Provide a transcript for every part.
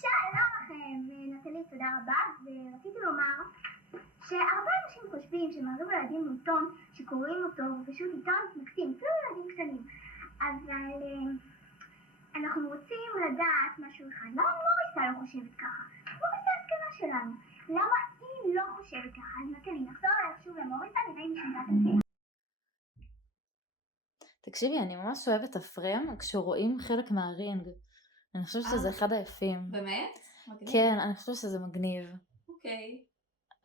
שלום לכם, נטלי, תודה רבה, ורציתי לומר שהרבה אנשים חושבים שמעריב ילדים הוא עיתון שקוראים אותו, הוא פשוט עיתון מקסים, אפילו ילדים קטנים, אבל אנחנו רוצים לדעת משהו אחד. למה מוריסה לא חושבת ככה? מוריסה הסכמה שלנו. למה היא לא חושבת ככה? אז נטלי, נחזור עליך שוב למוריסה, נראה אם שומעת את זה. תקשיבי, אני ממש אוהבת את הפריים כשרואים חלק מהרינג. אני חושבת שזה אחד היפים. באמת? מגניב. כן, אני חושבת שזה מגניב. אוקיי.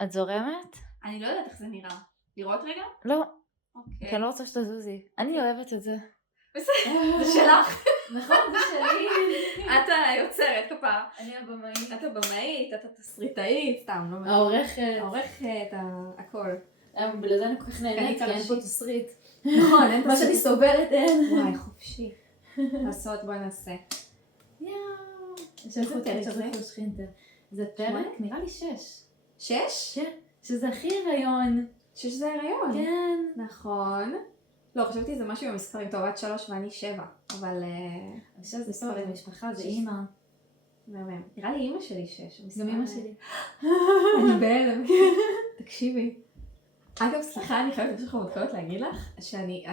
את זורמת? אני לא יודעת איך זה נראה. לראות רגע? לא. אוקיי. כי אני לא רוצה שתזוזי. אני אוהבת את זה. זה שלך. נכון, זה שלי. את היוצרת כפה. אני הבמאית. את הבמאית, את התסריטאית, סתם, לא מבין. העורכת, הכל. בגלל זה אני כל כך נהנית, כי אין פה תסריט. נכון, אין מה שאני סובלת אין. וואי, חופשי. לעשות, בואי נעשה. יאו. איזה פרק זה? זה פרק, נראה לי 6. 6? כן. שזה הכי הריון. 6 זה הריון. כן. נכון. לא, חשבתי זה משהו במספרים, טוב, את 3 ואני 7, אבל... אני חושבת זה ספר, זה משפחה, זה אימא. נראה לי אימא שלי 6. גם אימא שלי. אני בהלם. תקשיבי. אגב, סליחה, אני חייבת לך מתקעות להגיד לך, שאני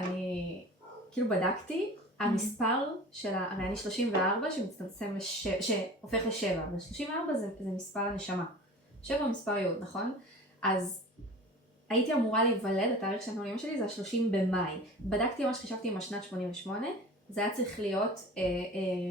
כאילו בדקתי, המספר של, הרי אני 34 שמצטמצם שהופך ל7, אבל 34 זה מספר הנשמה. 7 מספר יוד, נכון? אז הייתי אמורה להיוולד, התאריך של אמא שלי זה ה-30 במאי. בדקתי ממש, חשבתי עם השנת 88, זה היה צריך להיות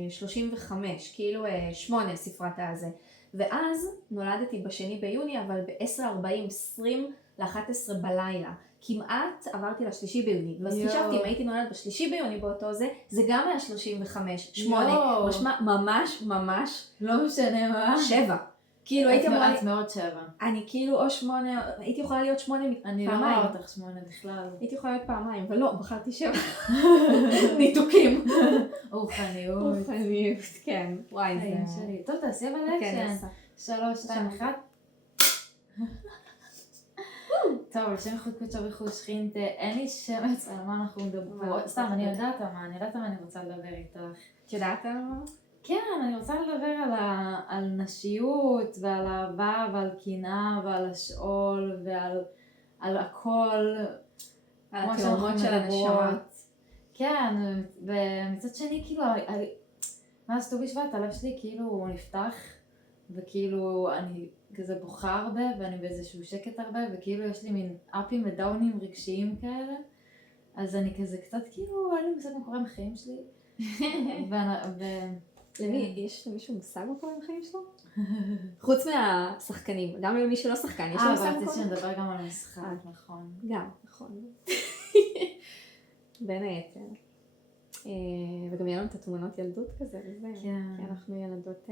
35, כאילו 8 ספרת הזה. ואז נולדתי בשני ביוני, אבל ב-10:40, 20 ל-11 בלילה. כמעט עברתי לשלישי ביוני. ואז חשבתי, אם הייתי נולדת בשלישי ביוני באותו זה גם היה 35, 8. משמע, ממש. לא משנה מה. 7. כאילו הייתי אמורה... את מאוד 7. אני כאילו או 8, הייתי יכולה להיות 8 פעמיים. אני לא רואה אותך 8 בכלל. הייתי יכולה להיות פעמיים, אבל לא, בחרתי 7. ניתוקים. רוחניות. רוחניות, כן. וואי, חיים זה... שלי. טוב, תעשי אבל אקשן. 3, 2, 1. טוב, לשם איחוד קודשו ואיחוד שכינתה, אין לי שמץ על מה אנחנו מדברות. סתם, אני יודעת מה אני רוצה לדבר איתך. את יודעת על מה? כן, אני רוצה לדבר על נשיות ועל אהבה ועל קנאה ועל השאול ועל הכל. על התאומות של הנשמה. כן, ומצד שני, כאילו, מאז ט"ו בשבט, הלב שלי כאילו נפתח, וכאילו אני כזה בוכה הרבה, ואני באיזשהו שקט הרבה, וכאילו יש לי מין אפים ודאונים רגשיים כאלה, אז אני כזה קצת כאילו, אין לי מושג מה קורה עם החיים שלי. למי, יש למישהו מושג מה קורה עם החיים שלו? חוץ מהשחקנים, גם למי שלא שחקן, יש לו מושג מה קורה? אבל רציתי שנדבר גם על המשחק, נכון. גם, נכון. בין היתר. וגם יהיה לנו את התמונות ילדות כזה, וזה. כן. כי אנחנו ילדות...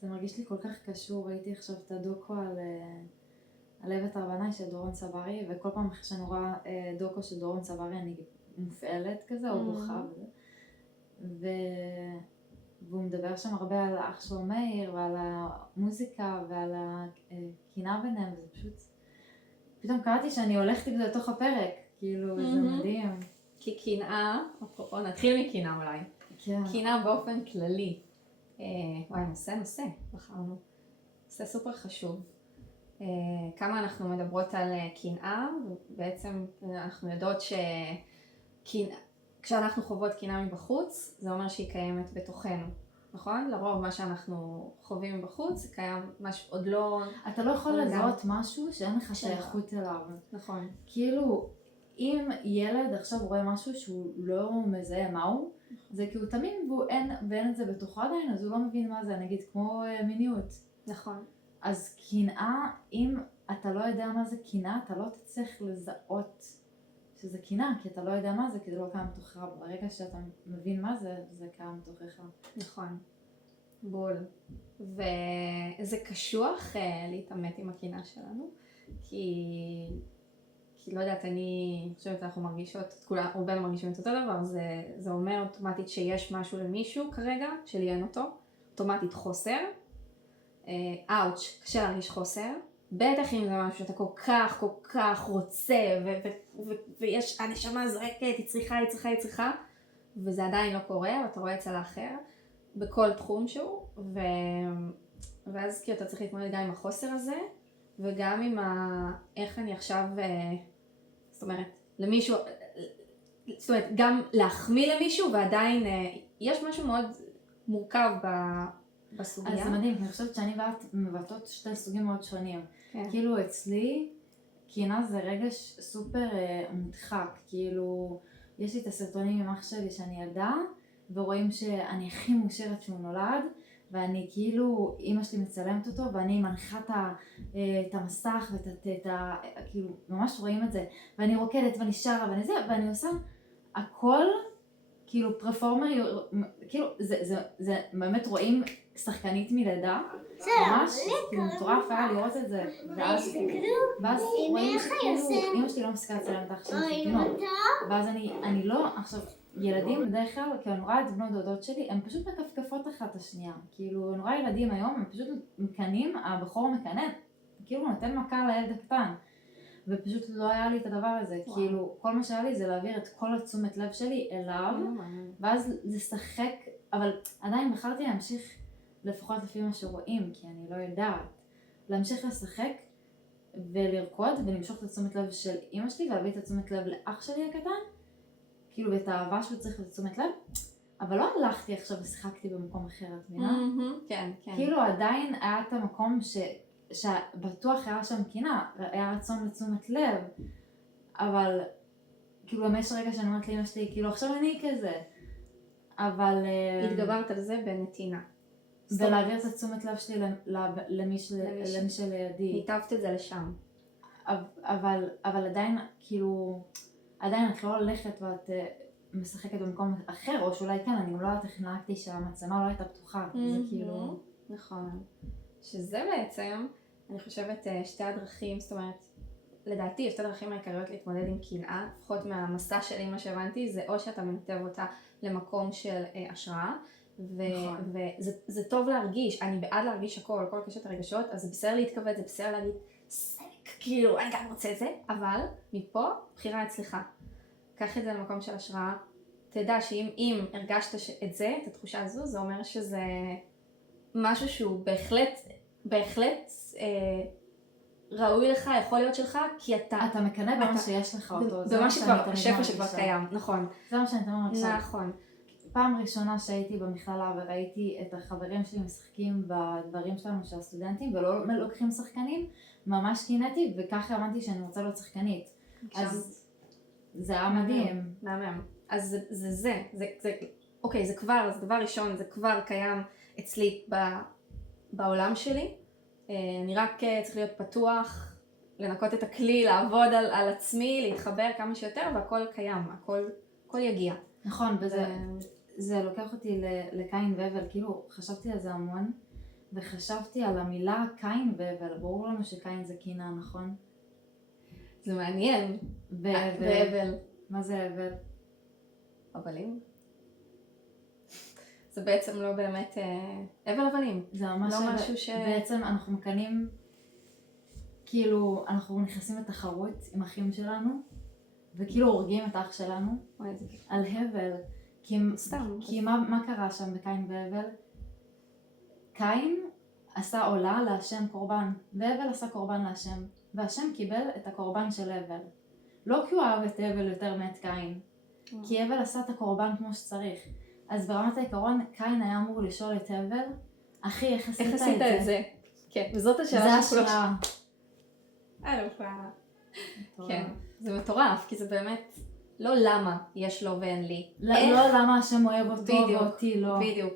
זה מרגיש לי כל כך קשור, ראיתי עכשיו את הדוקו על אבת הרבנאי של דורון צברי, וכל פעם שאני רואה דוקו של דורון צברי אני מופעלת כזה, או בוכה וזה. והוא מדבר שם הרבה על אח שלו מאיר, ועל המוזיקה, ועל הקנאה ביניהם, וזה פשוט... פתאום קראתי שאני הולכת עם זה לתוך הפרק, כאילו, זה מדהים. כי קנאה, נתחיל מקנאה אולי. כן. קנאה באופן כללי. וואי, נושא, בחרנו. נושא סופר חשוב. כמה אנחנו מדברות על קנאה, ובעצם אנחנו יודעות כשאנחנו חוות קנאה מבחוץ, זה אומר שהיא קיימת בתוכנו, נכון? לרוב מה שאנחנו חווים מבחוץ, זה קיים משהו עוד לא... אתה לא יכול לזהות משהו שאין לך שייכות אליו. נכון. כאילו, אם ילד עכשיו רואה משהו שהוא לא מזהה מהו, זה כי הוא תמים ואין את זה בתוכו עדיין, אז הוא לא מבין מה זה, נגיד כמו מיניות. נכון. אז קנאה, אם אתה לא יודע מה זה קנאה, אתה לא תצטרך לזהות שזה קנאה, כי אתה לא יודע מה זה, כי זה לא קיים בתוכך. ברגע שאתה מבין מה זה, זה קיים בתוכך. נכון. בול. וזה קשוח להתעמת עם הקנאה שלנו, כי לא יודעת, אני חושבת אנחנו מרגישות, רובנו מרגישים את אותו דבר, זה אומר אוטומטית שיש משהו למישהו כרגע, שליין אותו, אוטומטית חוסר, אאוץ', קשה להרגיש חוסר, בטח אם זה משהו שאתה כל כך רוצה, ויש, הנשמה זועקת, היא צריכה, וזה עדיין לא קורה, ואתה רואה אצל האחר, בכל תחום שהוא, ואז כאילו אתה צריך להתמודד גם עם החוסר הזה, וגם עם איך אני עכשיו, זאת אומרת, למישהו, זאת אומרת, גם להחמיא למישהו, ועדיין יש משהו מאוד מורכב בסוגיה. אז זה מדהים, אני חושבת שאני ואת מבטאות שתי סוגים מאוד שונים. כן. כאילו אצלי, קינה זה רגש סופר מודחק, כאילו יש לי את הסרטונים עם אח שלי שאני ילדה, ורואים שאני הכי מאושרת שהוא נולד, ואני כאילו, אמא שלי מצלמת אותו, ואני מנחה את המסך, כאילו ממש רואים את זה, ואני רוקדת ואני שרה ואני זה, ואני עושה הכל, כאילו פרפורמר, כאילו זה באמת רואים שחקנית מלידה, ממש, כאילו מטורף היה לראות את זה, ואז רואים שכאילו, אמא שלי לא מפסיקה לצלם את אח שלי סכינות, ואז אני לא, עכשיו, ילדים בדרך כלל, כאילו אני רואה את בנות דודות שלי, הן פשוט מקפקפות אחת השנייה, כאילו אני רואה ילדים היום, הם פשוט מקנים, הבחור מקנן, כאילו הוא נותן מכה לילד הקטן, ופשוט לא היה לי את הדבר הזה, כאילו כל מה שהיה לי זה להעביר את כל התשומת לב שלי אליו, ואז לשחק, אבל עדיין בחרתי להמשיך לפחות לפי מה שרואים, כי אני לא יודעת, להמשיך לשחק ולרקוד ולמשוך את התשומת לב של אמא שלי ולהביא את התשומת לב לאח שלי הקטן, כאילו ואת האהבה שהוא צריך לתשומת לב, אבל לא הלכתי עכשיו ושיחקתי במקום אחר, את מבינה? כן, כן. כאילו עדיין היה את המקום שבטוח היה שם קינה, היה רצון לתשומת לב, אבל כאילו גם יש רגע שאני אומרת לאמא שלי, כאילו עכשיו אני כזה, אבל... התגברת על זה בנתינה. ולהעביר את התשומת לב שלי למי שלידי. ניתבת את זה לשם. אבל עדיין, כאילו, עדיין את לא הולכת ואת משחקת במקום אחר, או שאולי כן, אני לא יודעת איך נהגתי שהמצלמה לא הייתה פתוחה, זה כאילו... נכון. שזה בעצם, אני חושבת, שתי הדרכים, זאת אומרת, לדעתי, שתי הדרכים העיקריות להתמודד עם קנאה, לפחות מהמסע של אמא שהבנתי, זה או שאתה מנתב אותה למקום של השראה, וזה טוב להרגיש, אני בעד להרגיש הכל, כל קשת הרגשות, אז זה בסדר להתכווץ, זה בסדר להגיד, כאילו, אני גם רוצה את זה, אבל מפה, בחירה אצלך. קח את זה למקום של השראה, תדע שאם הרגשת את זה, את התחושה הזו, זה אומר שזה משהו שהוא בהחלט ראוי לך, יכול להיות שלך, כי אתה מקנא במה שיש לך אותו. במה שכבר, השפע שכבר קיים, נכון. זה מה שאני תמיד מרגישה. נכון. פעם ראשונה שהייתי במכללה וראיתי את החברים שלי משחקים בדברים שלנו של הסטודנטים ולא לוקחים שחקנים, ממש קינאתי וככה אמרתי שאני רוצה להיות שחקנית. אז זה היה מדהים. מהמם. אז זה, אוקיי, זה כבר, זה דבר ראשון, זה כבר קיים אצלי בעולם שלי. אני רק צריך להיות פתוח, לנקות את הכלי, לעבוד על עצמי, להתחבר כמה שיותר, והכל קיים, הכל יגיע. נכון, זה לוקח אותי לקין והבל, כאילו חשבתי על זה המון, וחשבתי על המילה קין והבל, ברור לנו שקין זה קינה, נכון? זה מעניין. והבל. מה זה הבל? הבלים? זה בעצם לא באמת הבל הבלים. זה ממש לא משהו ש... בעצם אנחנו מקנים, כאילו אנחנו נכנסים לתחרות עם אחים שלנו, וכאילו הורגים את האח שלנו על הבל. כי מה קרה שם בקין והבל? קין עשה עולה להשם קורבן, והבל עשה קורבן להשם, והשם קיבל את הקורבן של הבל. לא כי הוא אהב את הבל יותר מאת קין, כי הבל עשה את הקורבן כמו שצריך. אז ברמת העיקרון, קין היה אמור לשאול את הבל, אחי, איך עשית את זה? כן, וזאת השאלה זה השראה. כן, זה מטורף, כי זה באמת לא למה יש לו ואין לי. לא למה השם אוהב אותו ואותי לא. בדיוק.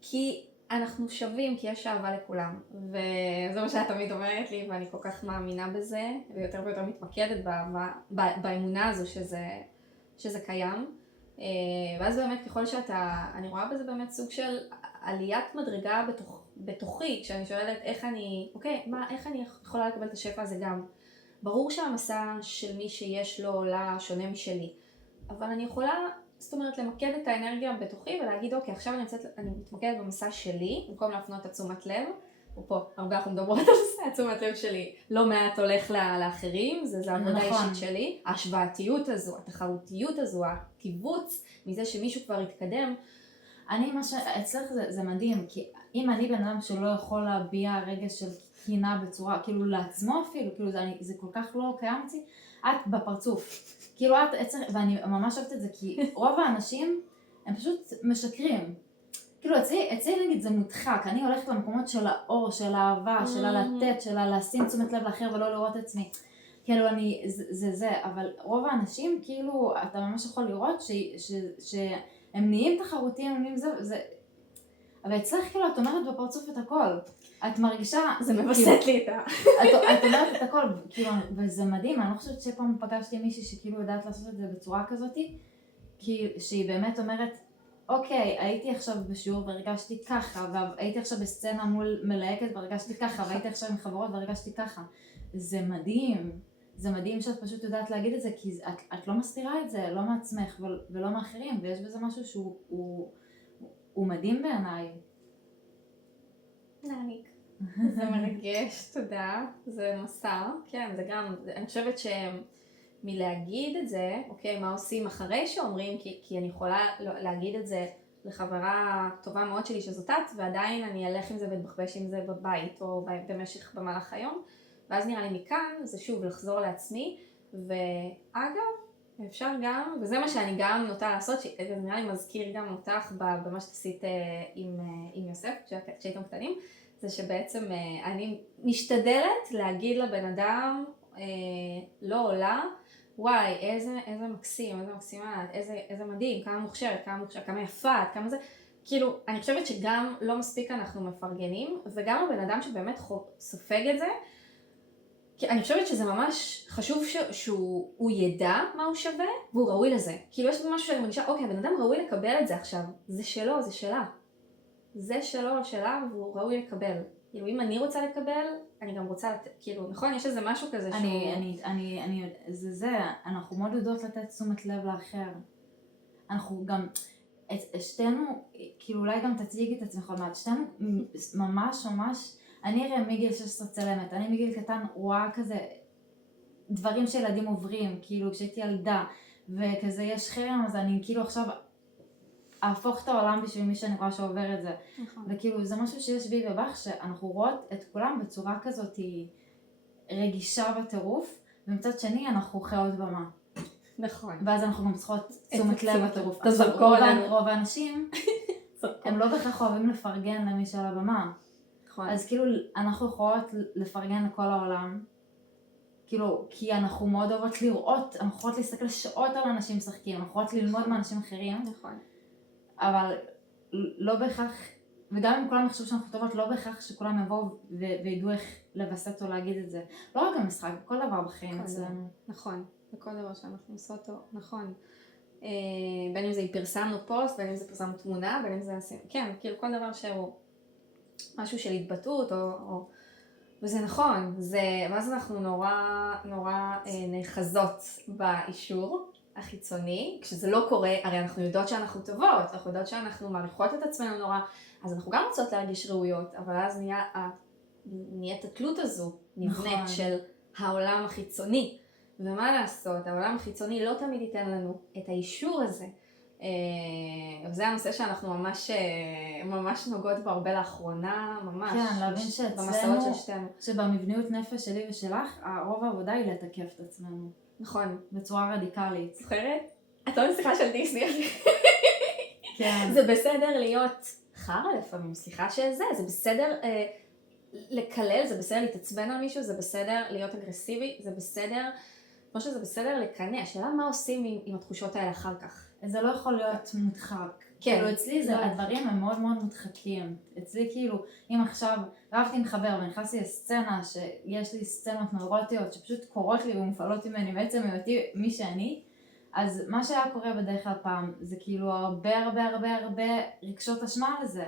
כי אנחנו שווים, כי יש אהבה לכולם. וזה מה שאת תמיד אומרת לי, ואני כל כך מאמינה בזה, ויותר ויותר מתמקדת באמונה הזו שזה קיים. ואז באמת ככל אני רואה בזה באמת סוג של עליית מדרגה בתוכי, כשאני שואלת איך אני יכולה לקבל את השפע הזה גם. ברור שהמסע של מי שיש לו עולה שונה משלי, אבל אני יכולה, זאת אומרת, למקד את האנרגיה בתוכי ולהגיד, אוקיי, עכשיו אני מתמקדת במסע שלי, במקום להפנות את תשומת לב, ופה הרבה אנחנו מדברות על זה, תשומת לב שלי לא מעט הולך לאחרים, זה עבודה אישית שלי, ההשוואתיות הזו, התחרותיות הזו, הקיבוץ מזה שמישהו כבר התקדם. אצלך זה מדהים, כי אם אני בן אדם שלא יכול להביע רגע של קינה בצורה, כאילו לעצמו אפילו, כאילו זה כל כך לא קיים אצלי, את בפרצוף. כאילו ואני ממש אוהבת את זה, כי רוב האנשים הם פשוט משקרים. כאילו אצלי נגיד זה מודחק, אני הולכת למקומות של האור, של האהבה, של הלתת, של לשים תשומת לב לאחר ולא לראות עצמי. כאילו זה, אבל רוב האנשים כאילו אתה ממש יכול לראות שהם נהיים תחרותיים, הם נהיים זה, אבל אצלך כאילו את אומרת בפרצוף את הכל, את מרגישה, זה מבסט לי איתה. את אומרת את הכל, כאילו, וזה מדהים, אני לא חושבת שפעם פגשתי מישהי שכאילו יודעת לעשות את זה בצורה כזאת, כי שהיא באמת אומרת, אוקיי, הייתי עכשיו בשיעור והרגשתי ככה, והייתי עכשיו בסצנה מול מלהקת והרגשתי ככה, והייתי עכשיו עם חברות והרגשתי ככה. זה מדהים. זה מדהים שאת פשוט יודעת להגיד את זה, כי את לא מסתירה את זה, לא מעצמך ולא מאחרים, ויש בזה משהו שהוא מדהים בעיניי. נעניק. זה מרגש, תודה. זה מסע. כן, זה גם, אני חושבת מלהגיד את זה, אוקיי, מה עושים אחרי שאומרים, כי אני יכולה להגיד את זה לחברה טובה מאוד שלי שזאת את, ועדיין אני אלך עם זה ואתבחבש עם זה בבית או במהלך היום, ואז נראה לי מכאן זה שוב לחזור לעצמי, ואגב, אפשר גם, וזה מה שאני גם נוטה לעשות, שזה נראה לי מזכיר גם אותך במה שעשית עם יוסף, כשהייתם קטנים, זה שבעצם אני משתדלת להגיד לבן אדם, לא עולה, וואי, איזה מקסים, איזה מקסימה, איזה מדהים, כמה מוכשרת, כמה יפה, כמה זה, כאילו, אני חושבת שגם לא מספיק אנחנו מפרגנים, וגם הבן אדם שבאמת סופג את זה, כי אני חושבת שזה ממש חשוב שהוא ידע מה הוא שווה, והוא ראוי לזה. כאילו, יש משהו שאני מרגישה, אוקיי, הבן אדם ראוי לקבל את זה עכשיו, זה שלו, זה שלה. זה שלו, שלה, והוא ראוי לקבל. כאילו, אם אני רוצה לקבל, אני גם רוצה לתת, כאילו, נכון? יש איזה משהו כזה אנחנו מאוד יודעות לתת תשומת לב לאחר. אנחנו גם, שתינו, כאילו, אולי גם תציגי את עצמך עוד מעט, שתינו ממש, אני הרי מגיל 16 צלמת, אני מגיל קטן רואה כזה דברים שילדים עוברים, כאילו, כשהייתי ילדה, וכזה יש חרם, אז אני כאילו עכשיו אהפוך את העולם בשביל מי שאני רואה שעובר את זה. נכון. וכאילו זה משהו שיש בי ובך, שאנחנו רואות את כולם בצורה כזאת רגישה בטירוף, ומצד שני אנחנו חיות במה. נכון. ואז אנחנו גם צריכות תשומת לב בטירוף. רוב האנשים, הם לא בכך אוהבים לפרגן למי שעל הבמה. נכון. אז כאילו אנחנו יכולות לפרגן לכל העולם, כאילו, כי אנחנו מאוד אוהבות לראות, אנחנו יכולות להסתכל שעות על אנשים משחקים, אנחנו יכולות ללמוד מאנשים אחרים. נכון. אבל לא בהכרח, וגם אם כולם יחשבו שאנחנו טובות, לא בהכרח שכולם יבואו וידעו איך לבסט או להגיד את זה. לא רק המשחק, כל דבר בחיים אצלנו. נכון, בכל דבר שאנחנו עושות אותו, נכון. בין אם זה פרסמנו פוסט, בין אם זה פרסמנו תמונה, בין אם זה עשינו, כן, כאילו כל דבר שהוא משהו של התבטאות, וזה נכון, ואז אנחנו נורא נאחזות באישור החיצוני, כשזה לא קורה, הרי אנחנו יודעות שאנחנו טובות, אנחנו יודעות שאנחנו מעריכות את עצמנו נורא, אז אנחנו גם רוצות להרגיש ראויות, אבל אז נהיית התלות הזו, נבנית של העולם החיצוני, ומה לעשות, העולם החיצוני לא תמיד ייתן לנו את האישור הזה, וזה הנושא שאנחנו ממש נוגעות בו הרבה לאחרונה, ממש. כן, להבין שאצלנו, שבמבניות נפש שלי ושלך, רוב העבודה היא לתקף את עצמנו. נכון. בצורה רדיקלית. זוכרת? את לא נסיכה של דיסני. כן. זה בסדר להיות חרא לפעמים, סליחה שזה, זה בסדר לקלל, זה בסדר להתעצבן על מישהו, זה בסדר להיות אגרסיבי, זה בסדר, כמו שזה בסדר לקנא. השאלה מה עושים עם התחושות האלה אחר כך? זה לא יכול להיות מודחק. כן. כאילו אצלי הדברים הם מאוד מאוד מודחקים. אצלי כאילו, אם עכשיו רבתי עם חבר ונכנסתי לסצנה שיש לי סצנות נוירוטיות שפשוט קורות לי ומופעלות ממני בעצם היותי מי שאני, אז מה שהיה קורה בדרך כלל פעם זה כאילו הרבה רגשות אשמה לזה.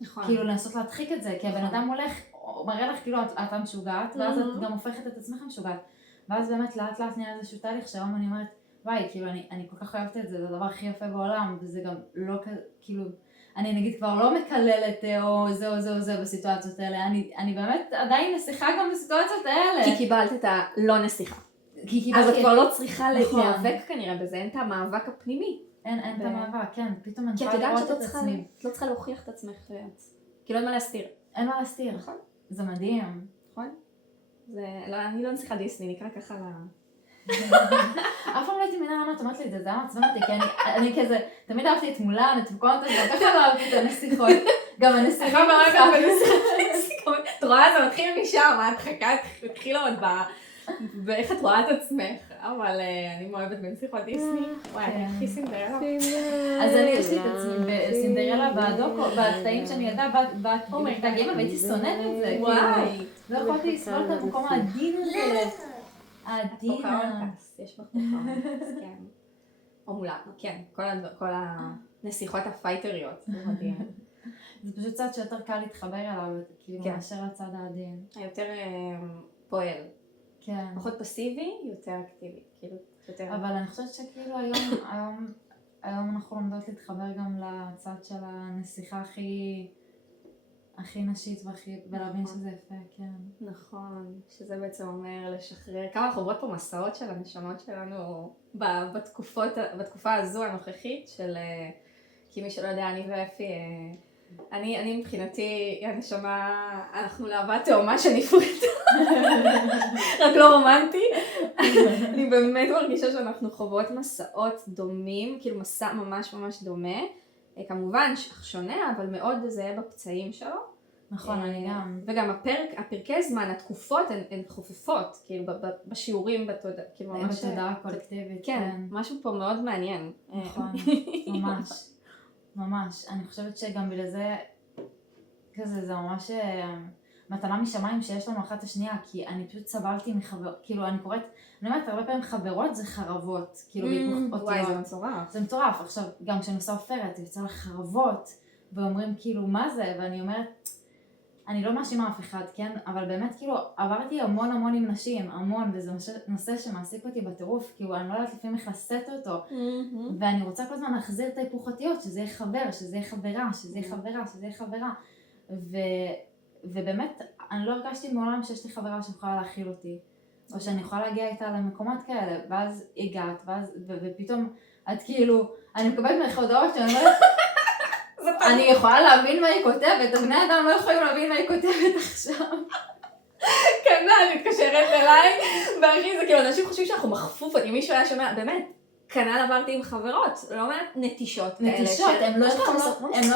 נכון. כאילו לנסות להדחיק את זה, כי הבן אדם הולך, הוא מראה לך כאילו אתה משוגעת, ואז את גם הופכת את עצמך משוגעת. ואז באמת לאט לאט נהיה איזשהו תהליך שהיום אני אומרת, וואי, כאילו אני כל כך אוהבת את זה, זה הדבר הכי יפה בעולם, וזה גם לא כאילו, אני נגיד כבר לא מקללת או זה בסיטואציות האלה, אני באמת עדיין נסיכה גם בסיטואציות האלה. כי קיבלת את הלא נסיכה. אז את כבר לא צריכה להיאבק כנראה בזה, אין את המאבק הפנימי. אין את המאבק, כן, פתאום אני יכולה לראות את עצמי. את לא צריכה להוכיח את עצמך. כאילו אין מה להסתיר. אין מה להסתיר. נכון. זה מדהים. נכון? אני לא נסיכה דיסני, נקרא ככה אף פעם לא הייתי מבינה למה את אומרת לי את זה, זה היה מעצבן אותי, כי אני כזה, תמיד אהבתי את מולן, את פוקונטס, וככה לא אהבתי את הנסיכות. גם הנסיכה במשחק. את רואה, זה מתחיל משם, ההדחקה התחילה עוד באיך את רואה את עצמך, אבל אני מאוהבת בנסיכות דיסני. וואי, אני הכי סינדרלה. אז אני יש לי את עצמי בסינדרלה בדוקו, בקטעים שאני ילדה, בכיתה ג' והייתי שונאת את זה. וואי. לא יכולתי לסבול את המקום העדין הזה. העדין. פוקהונטס, יש בפוקהונטס, כן. או מולה, כן, כל הנסיכות הפייטריות, זה מדהים. זה פשוט צד שיותר קל להתחבר אליו, כאילו מאשר לצד העדין. היותר פועל. כן. פחות פסיבי, יותר אקטיבי, כאילו, יותר... אבל אני חושבת שכאילו היום אנחנו לומדות להתחבר גם לצד של הנסיכה הכי נשית ולהבין שזה יפה, כן. נכון, שזה בעצם אומר לשחרר. כמה אנחנו עוברות פה מסעות של הנשמות שלנו בתקופה הזו הנוכחית של... כי מי שלא יודע, אני ואפי... אני מבחינתי, הנשמה, אנחנו לאהבה תאומה שנפרדת, רק לא רומנטי. אני באמת מרגישה שאנחנו חוות מסעות דומים, כאילו מסע ממש ממש דומה. כמובן שונה, אבל מאוד זהה בפצעים שלו. נכון, אני גם. וגם הפרקי זמן, התקופות הן חופפות, כאילו בשיעורים, בתודעה הקולקטיבית. כן, משהו פה מאוד מעניין. נכון, ממש. ממש, אני חושבת שגם בגלל זה, כזה, זה ממש מתנה משמיים שיש לנו אחת השנייה, כי אני פשוט סבלתי כאילו אני קוראת, אני אומרת, הרבה פעמים חברות זה חרבות, כאילו בהיפוך אותיות. וואי, זה מטורף. זה מטורף, עכשיו, גם כשאני עושה עופרת, זה יוצא לך חרבות, ואומרים כאילו, מה זה? ואני אומרת, אני לא מאשימה אף אחד, כן? אבל באמת כאילו, עברתי המון עם נשים, המון, וזה נושא שמעסיק אותי בטירוף, כאילו, אני לא יודעת לפעמים איך לשאת אותו, ואני רוצה כל הזמן להחזיר את ההיפוך אותיות, שזה יהיה חבר, שזה יהיה חברה, שזה יהיה חברה, שזה יהיה חברה, ובאמת, אני לא הרגשתי מעולם שיש לי חברה שיכולה להכיל אותי, או שאני יכולה להגיע איתה למקומות כאלה, ואז הגעת, ופתאום את כאילו, אני מקבלת ממך הודעות שאני אומרת, אני יכולה להבין מה היא כותבת, בני אדם לא יכולים להבין מה היא כותבת עכשיו. כן, אני מתקשרת אליי, והכי זה כאילו, אנשים חושבים שאנחנו מחפופות, אם מישהו היה שומע, באמת, כנ"ל עברתי עם חברות, לא אומרת נטישות כאלה. נטישות, הן לא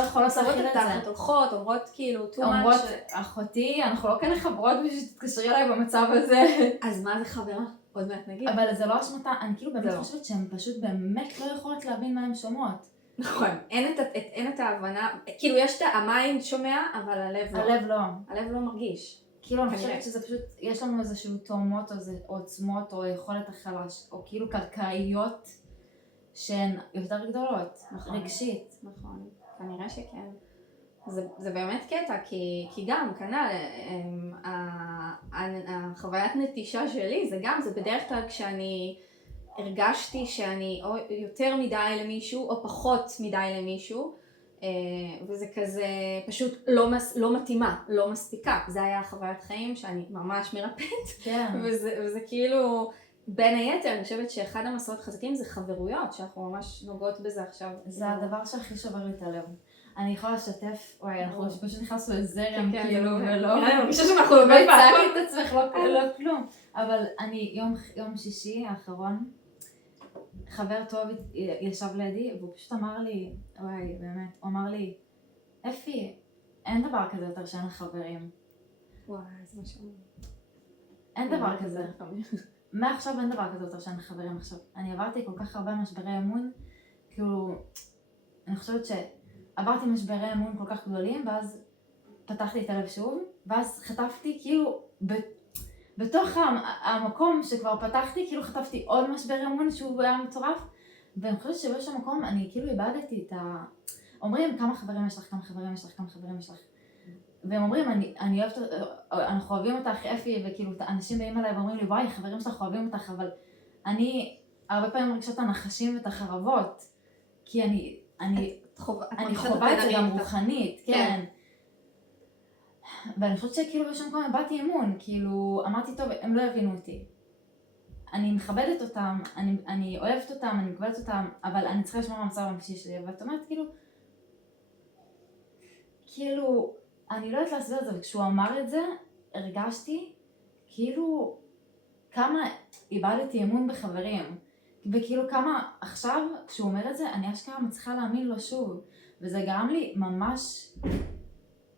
יכולות להכיל את זה. הולכות, אומרות כאילו, אומרות, אחותי, אנחנו לא כאלה חברות בשביל שתתקשרי אליי במצב הזה. אז מה זה חברה? עוד מעט נגיד. אבל זה לא אשמתה, אני כאילו באמת חושבת שהן פשוט באמת לא יכולות להבין מה הן שומעות. נכון, אין את ההבנה, כאילו יש את המיינד שומע, אבל הלב לא. הלב לא מרגיש. כאילו אני חושבת שזה פשוט, יש לנו איזשהו תאומות או עוצמות או יכולת החלש, או כאילו קרקעיות שהן יותר גדולות, רגשית. נכון, כנראה שכן. זה באמת קטע, כי גם, כנ"ל, החוויית נטישה שלי, זה בדרך כלל כשאני הרגשתי שאני או יותר מדי למישהו או פחות מדי למישהו, וזה כזה פשוט לא מתאימה, לא מספיקה. זה היה חוויית חיים שאני ממש מרפאת. כן. וזה כאילו, בין היתר, אני חושבת שאחד המסעות חזקים זה חברויות, שאנחנו ממש נוגעות בזה עכשיו. זה הדבר שהכי שובר לי את הלב. אני יכולה לשתף, וואי, אנחנו פשוט נכנסנו לזרם, כאילו, ולא... אני מרגישה שאנחנו לא הצגתי את עצמך, לא כלום. אבל אני, יום שישי האחרון, חבר טוב ישב לידי, והוא פשוט אמר לי, וואי, באמת, הוא אמר לי, אפי, אין דבר כזה יותר שאין לך חברים. וואי, זה מה שאומר. אין דבר כזה. מעכשיו אין דבר כזה יותר שאין לך חברים עכשיו. אני עברתי כל כך הרבה משברי אמון, כאילו, אני חושבת שעברתי משברי אמון כל כך גדולים, ואז פתחתי את הלב שוב, ואז חטפתי כאילו, בתוך המקום שכבר פתחתי, כאילו חטפתי עוד משבר אמון שהוא היה מטורף, ואני חושבת שבאיזשהו מקום אני כאילו איבדתי את אומרים כמה חברים יש לך, כמה חברים יש לך, כמה חברים יש לך. והם אומרים, אני אוהבת, אנחנו אוהבים אותך אפי, וכאילו אנשים באים אליי ואומרים לי, וואי, חברים שלך אוהבים אותך, אבל אני הרבה פעמים מרגישה את הנחשים ואת החרבות, כי אני חווה את זה גם רוחנית, כן. ואני חושבת שכאילו בשום מקום הבאתי אמון, כאילו אמרתי טוב, הם לא הבינו אותי. אני מכבדת אותם, אני אוהבת אותם, אני מקבלת אותם, אבל אני צריכה לשמור על המצב הנפשי שלי, ואת אומרת כאילו, אני לא יודעת להסביר את זה, וכשהוא אמר את זה, הרגשתי כאילו כמה איבדתי אמון בחברים. וכאילו כמה עכשיו, כשהוא אומר את זה, אני אשכרה מצליחה להאמין לו שוב. וזה גרם לי ממש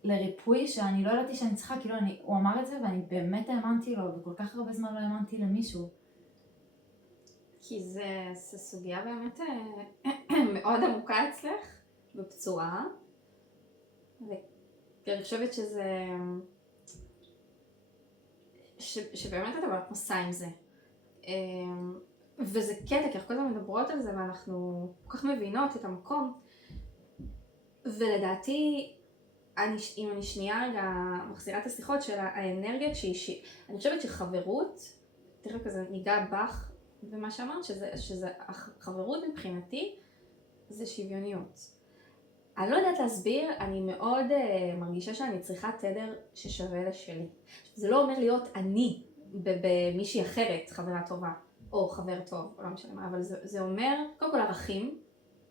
לריפוי שאני לא ידעתי שאני צריכה, כאילו הוא אמר את זה ואני באמת האמנתי לו, וכל כך הרבה זמן לא האמנתי למישהו. כי זה סוגיה באמת מאוד עמוקה אצלך, בפצועה. ואני חושבת שבאמת אתה באמת עושה עם זה. וזה קטע, כי אנחנו כל הזמן מדברות על זה ואנחנו כל כך מבינות את המקום. ולדעתי, אם אני שנייה רגע מחזירה את השיחות של האנרגיה אני חושבת שחברות, תכף כזה ניגע בך ומה שאמרת, שזה החברות מבחינתי זה שוויוניות. אני לא יודעת להסביר, אני מאוד מרגישה שאני צריכה תדר ששווה לשלי. זה לא אומר להיות אני במישהי אחרת, חברה טובה, או חבר טוב, או לא משנה מה, אבל זה אומר, קודם כל ערכים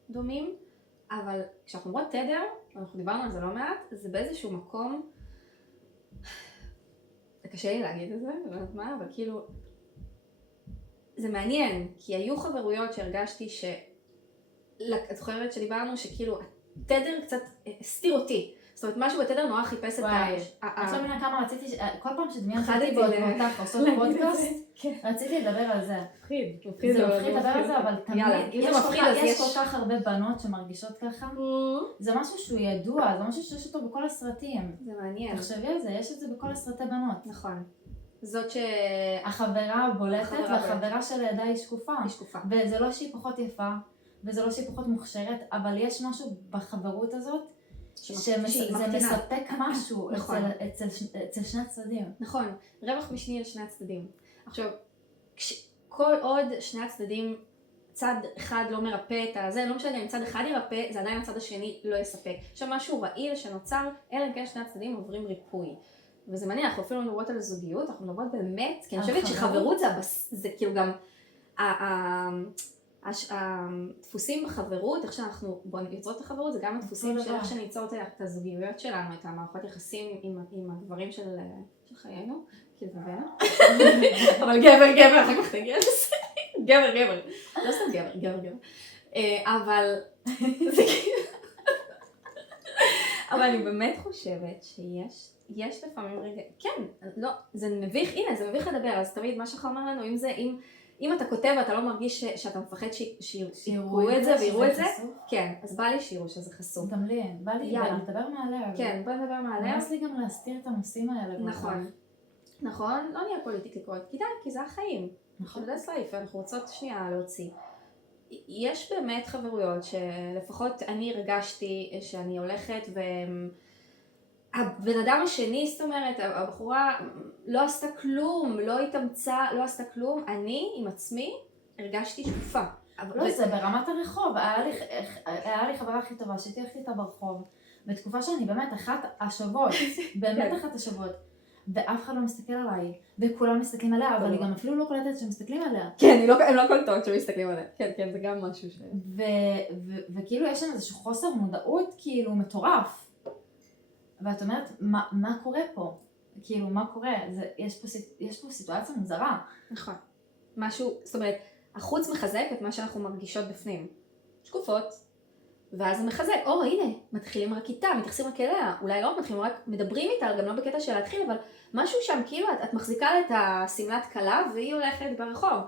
דומים, אבל כשאנחנו אומרות תדר, אנחנו דיברנו על זה לא מעט, זה באיזשהו מקום, זה קשה לי להגיד את זה, לא יודעת מה, אבל כאילו, זה מעניין, כי היו חברויות שהרגשתי את זוכרת שדיברנו שכאילו, התדר קצת הסתיר אותי. זאת אומרת, משהו בתדר נורא חיפש את את לא מבינה כמה רציתי, כל פעם שדמיינתי באותך עושות פודקאסט, רציתי לדבר על זה. מפחיד. זה מפחיד לדבר על זה, אבל תמיד יש כל כך הרבה בנות שמרגישות ככה. זה משהו שהוא ידוע, זה משהו שיש אותו בכל הסרטים. זה מעניין. תחשבי על זה, יש את זה בכל הסרטי בנות. נכון. זאת החברה הבולטת והחברה שלידה היא שקופה. היא שקופה. וזה לא שהיא פחות יפה, וזה לא שהיא פחות מוכשרת, אבל יש משהו בחברות הזאת, שזה מספק משהו אצל שני הצדדים. נכון, רווח משני על שני הצדדים. עכשיו, כל עוד שני הצדדים, צד אחד לא מרפא את הזה, לא משנה אם צד אחד ירפא, זה עדיין הצד השני לא יספק. עכשיו משהו רעיל שנוצר, אלא אם כן שני הצדדים עוברים ריפוי. וזה מעניין, אנחנו אפילו לא מדברות על זוגיות, אנחנו מדברות באמת, כי אני חושבת שחברות זה כאילו גם הדפוסים בחברות, איך שאנחנו יוצרות את החברות, זה גם הדפוסים של איך שניצור את הזוגיות שלנו, את המערכות יחסים עם הדברים של חיינו, כאילו בבנה. אבל גבר, אחר כך תגיע לזה. גבר. לא סתם גבר. אבל אבל אני באמת חושבת שיש לפעמים רגע, כן, לא, זה מביך, הנה, זה מביך לדבר, אז תמיד מה שאתה אומר לנו, אם אתה כותב ואתה לא מרגיש שאתה מפחד שיראו את זה ויראו את זה, כן, אז בא לי שיראו שזה חשוף. גם לי, בא לי לדבר מעליה. כן, בא לדבר מעליה. נראה לי גם להסתיר את הנושאים האלה. נכון, לא נהיה פוליטיקלי קורקט, כי זה החיים. נכון. זה סלייף, אנחנו רוצות שנייה להוציא. יש באמת חברויות שלפחות אני הרגשתי שאני הולכת הבן אדם השני, זאת אומרת, הבחורה לא עשתה כלום, לא התאמצה, לא עשתה כלום, אני עם עצמי הרגשתי שקופה. לא, זה ברמת הרחוב, היה לי חברה הכי טובה, שהייתי הולכת איתה ברחוב, בתקופה שאני באמת אחת השוות, ואף אחד לא מסתכל עליי, וכולם מסתכלים עליה, אבל היא גם אפילו לא קולטת שמסתכלים עליה. כן, הם לא קולטות שמסתכלים עליה, כן, זה גם משהו ש... וכאילו יש שם איזשהו חוסר מודעות, כאילו מטורף. ואת אומרת, מה קורה פה? כאילו, מה קורה? יש פה סיטואציה מוזרה. נכון. משהו, זאת אומרת, החוץ מחזק את מה שאנחנו מרגישות בפנים. שקופות. ואז זה מחזק, הנה, מתחילים רק איתה, מתייחסים רק אליה. אולי לא מתחילים, רק מדברים איתה, גם לא בקטע של להתחיל, אבל משהו שם, כאילו, את מחזיקה את הסמלת כלה, והיא הולכת ברחוב.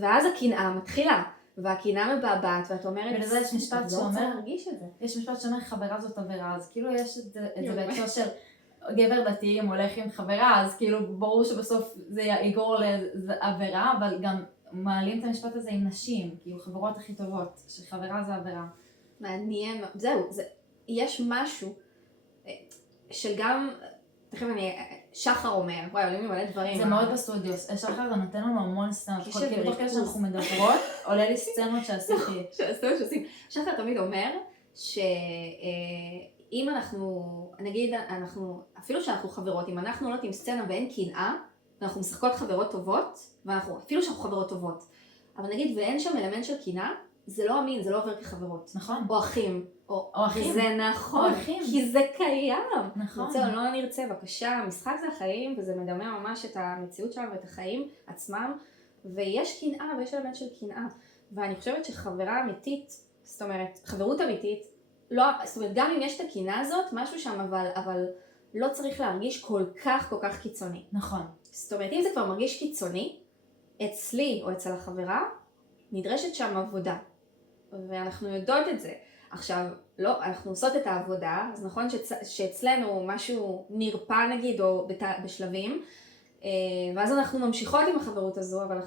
ואז הקנאה מתחילה. והקנאה מבעבעת, ואת אומרת, ולזה יש משפט שאומר, להרגיש את זה. יש משפט שאומר חברה זאת עבירה, אז כאילו יש את זה בהקשר של גבר דתי הולך עם חברה, אז כאילו ברור שבסוף זה יגרור לעבירה, אבל גם מעלים את המשפט הזה עם נשים, כאילו חברות הכי טובות, שחברה זה עבירה. מעניין, זהו, יש משהו של גם, תכף שחר אומר, וואי, עולים לי מלא דברים. זה מאוד בסטודיו, שחר נותן לנו המון סצנות, כאילו תוך כדי שאנחנו מדברות, עולה לי סצנות שעשיתי. שחר תמיד אומר שאם אנחנו, נגיד, אפילו שאנחנו חברות, אם אנחנו עולות עם סצנה ואין קנאה, ואנחנו משחקות חברות טובות, אפילו שאנחנו חברות טובות, אבל נגיד ואין שם אלמנט של קנאה, זה לא אמין, זה לא עובר כחברות. נכון. או אחים. או אחים. זה נכון, או אחים. כי זה קיים. נכון. נרצה או לא נרצה, בבקשה, המשחק זה החיים, וזה מדמה ממש את המציאות שלנו ואת החיים עצמם, ויש קנאה ויש אלמנט של קנאה. ואני חושבת שחברה אמיתית, זאת אומרת, חברות אמיתית, לא, זאת אומרת, גם אם יש את הקנאה הזאת, משהו שם, אבל לא צריך להרגיש כל כך קיצוני. נכון. זאת אומרת, אם זה כבר מרגיש קיצוני, אצלי או אצל החברה, נדרשת שם עבודה. ואנחנו יודעות את זה. עכשיו, לא, אנחנו עושות את העבודה, אז נכון שאצלנו משהו נרפא נגיד, או בשלבים, ואז אנחנו ממשיכות עם החברות הזו, אבל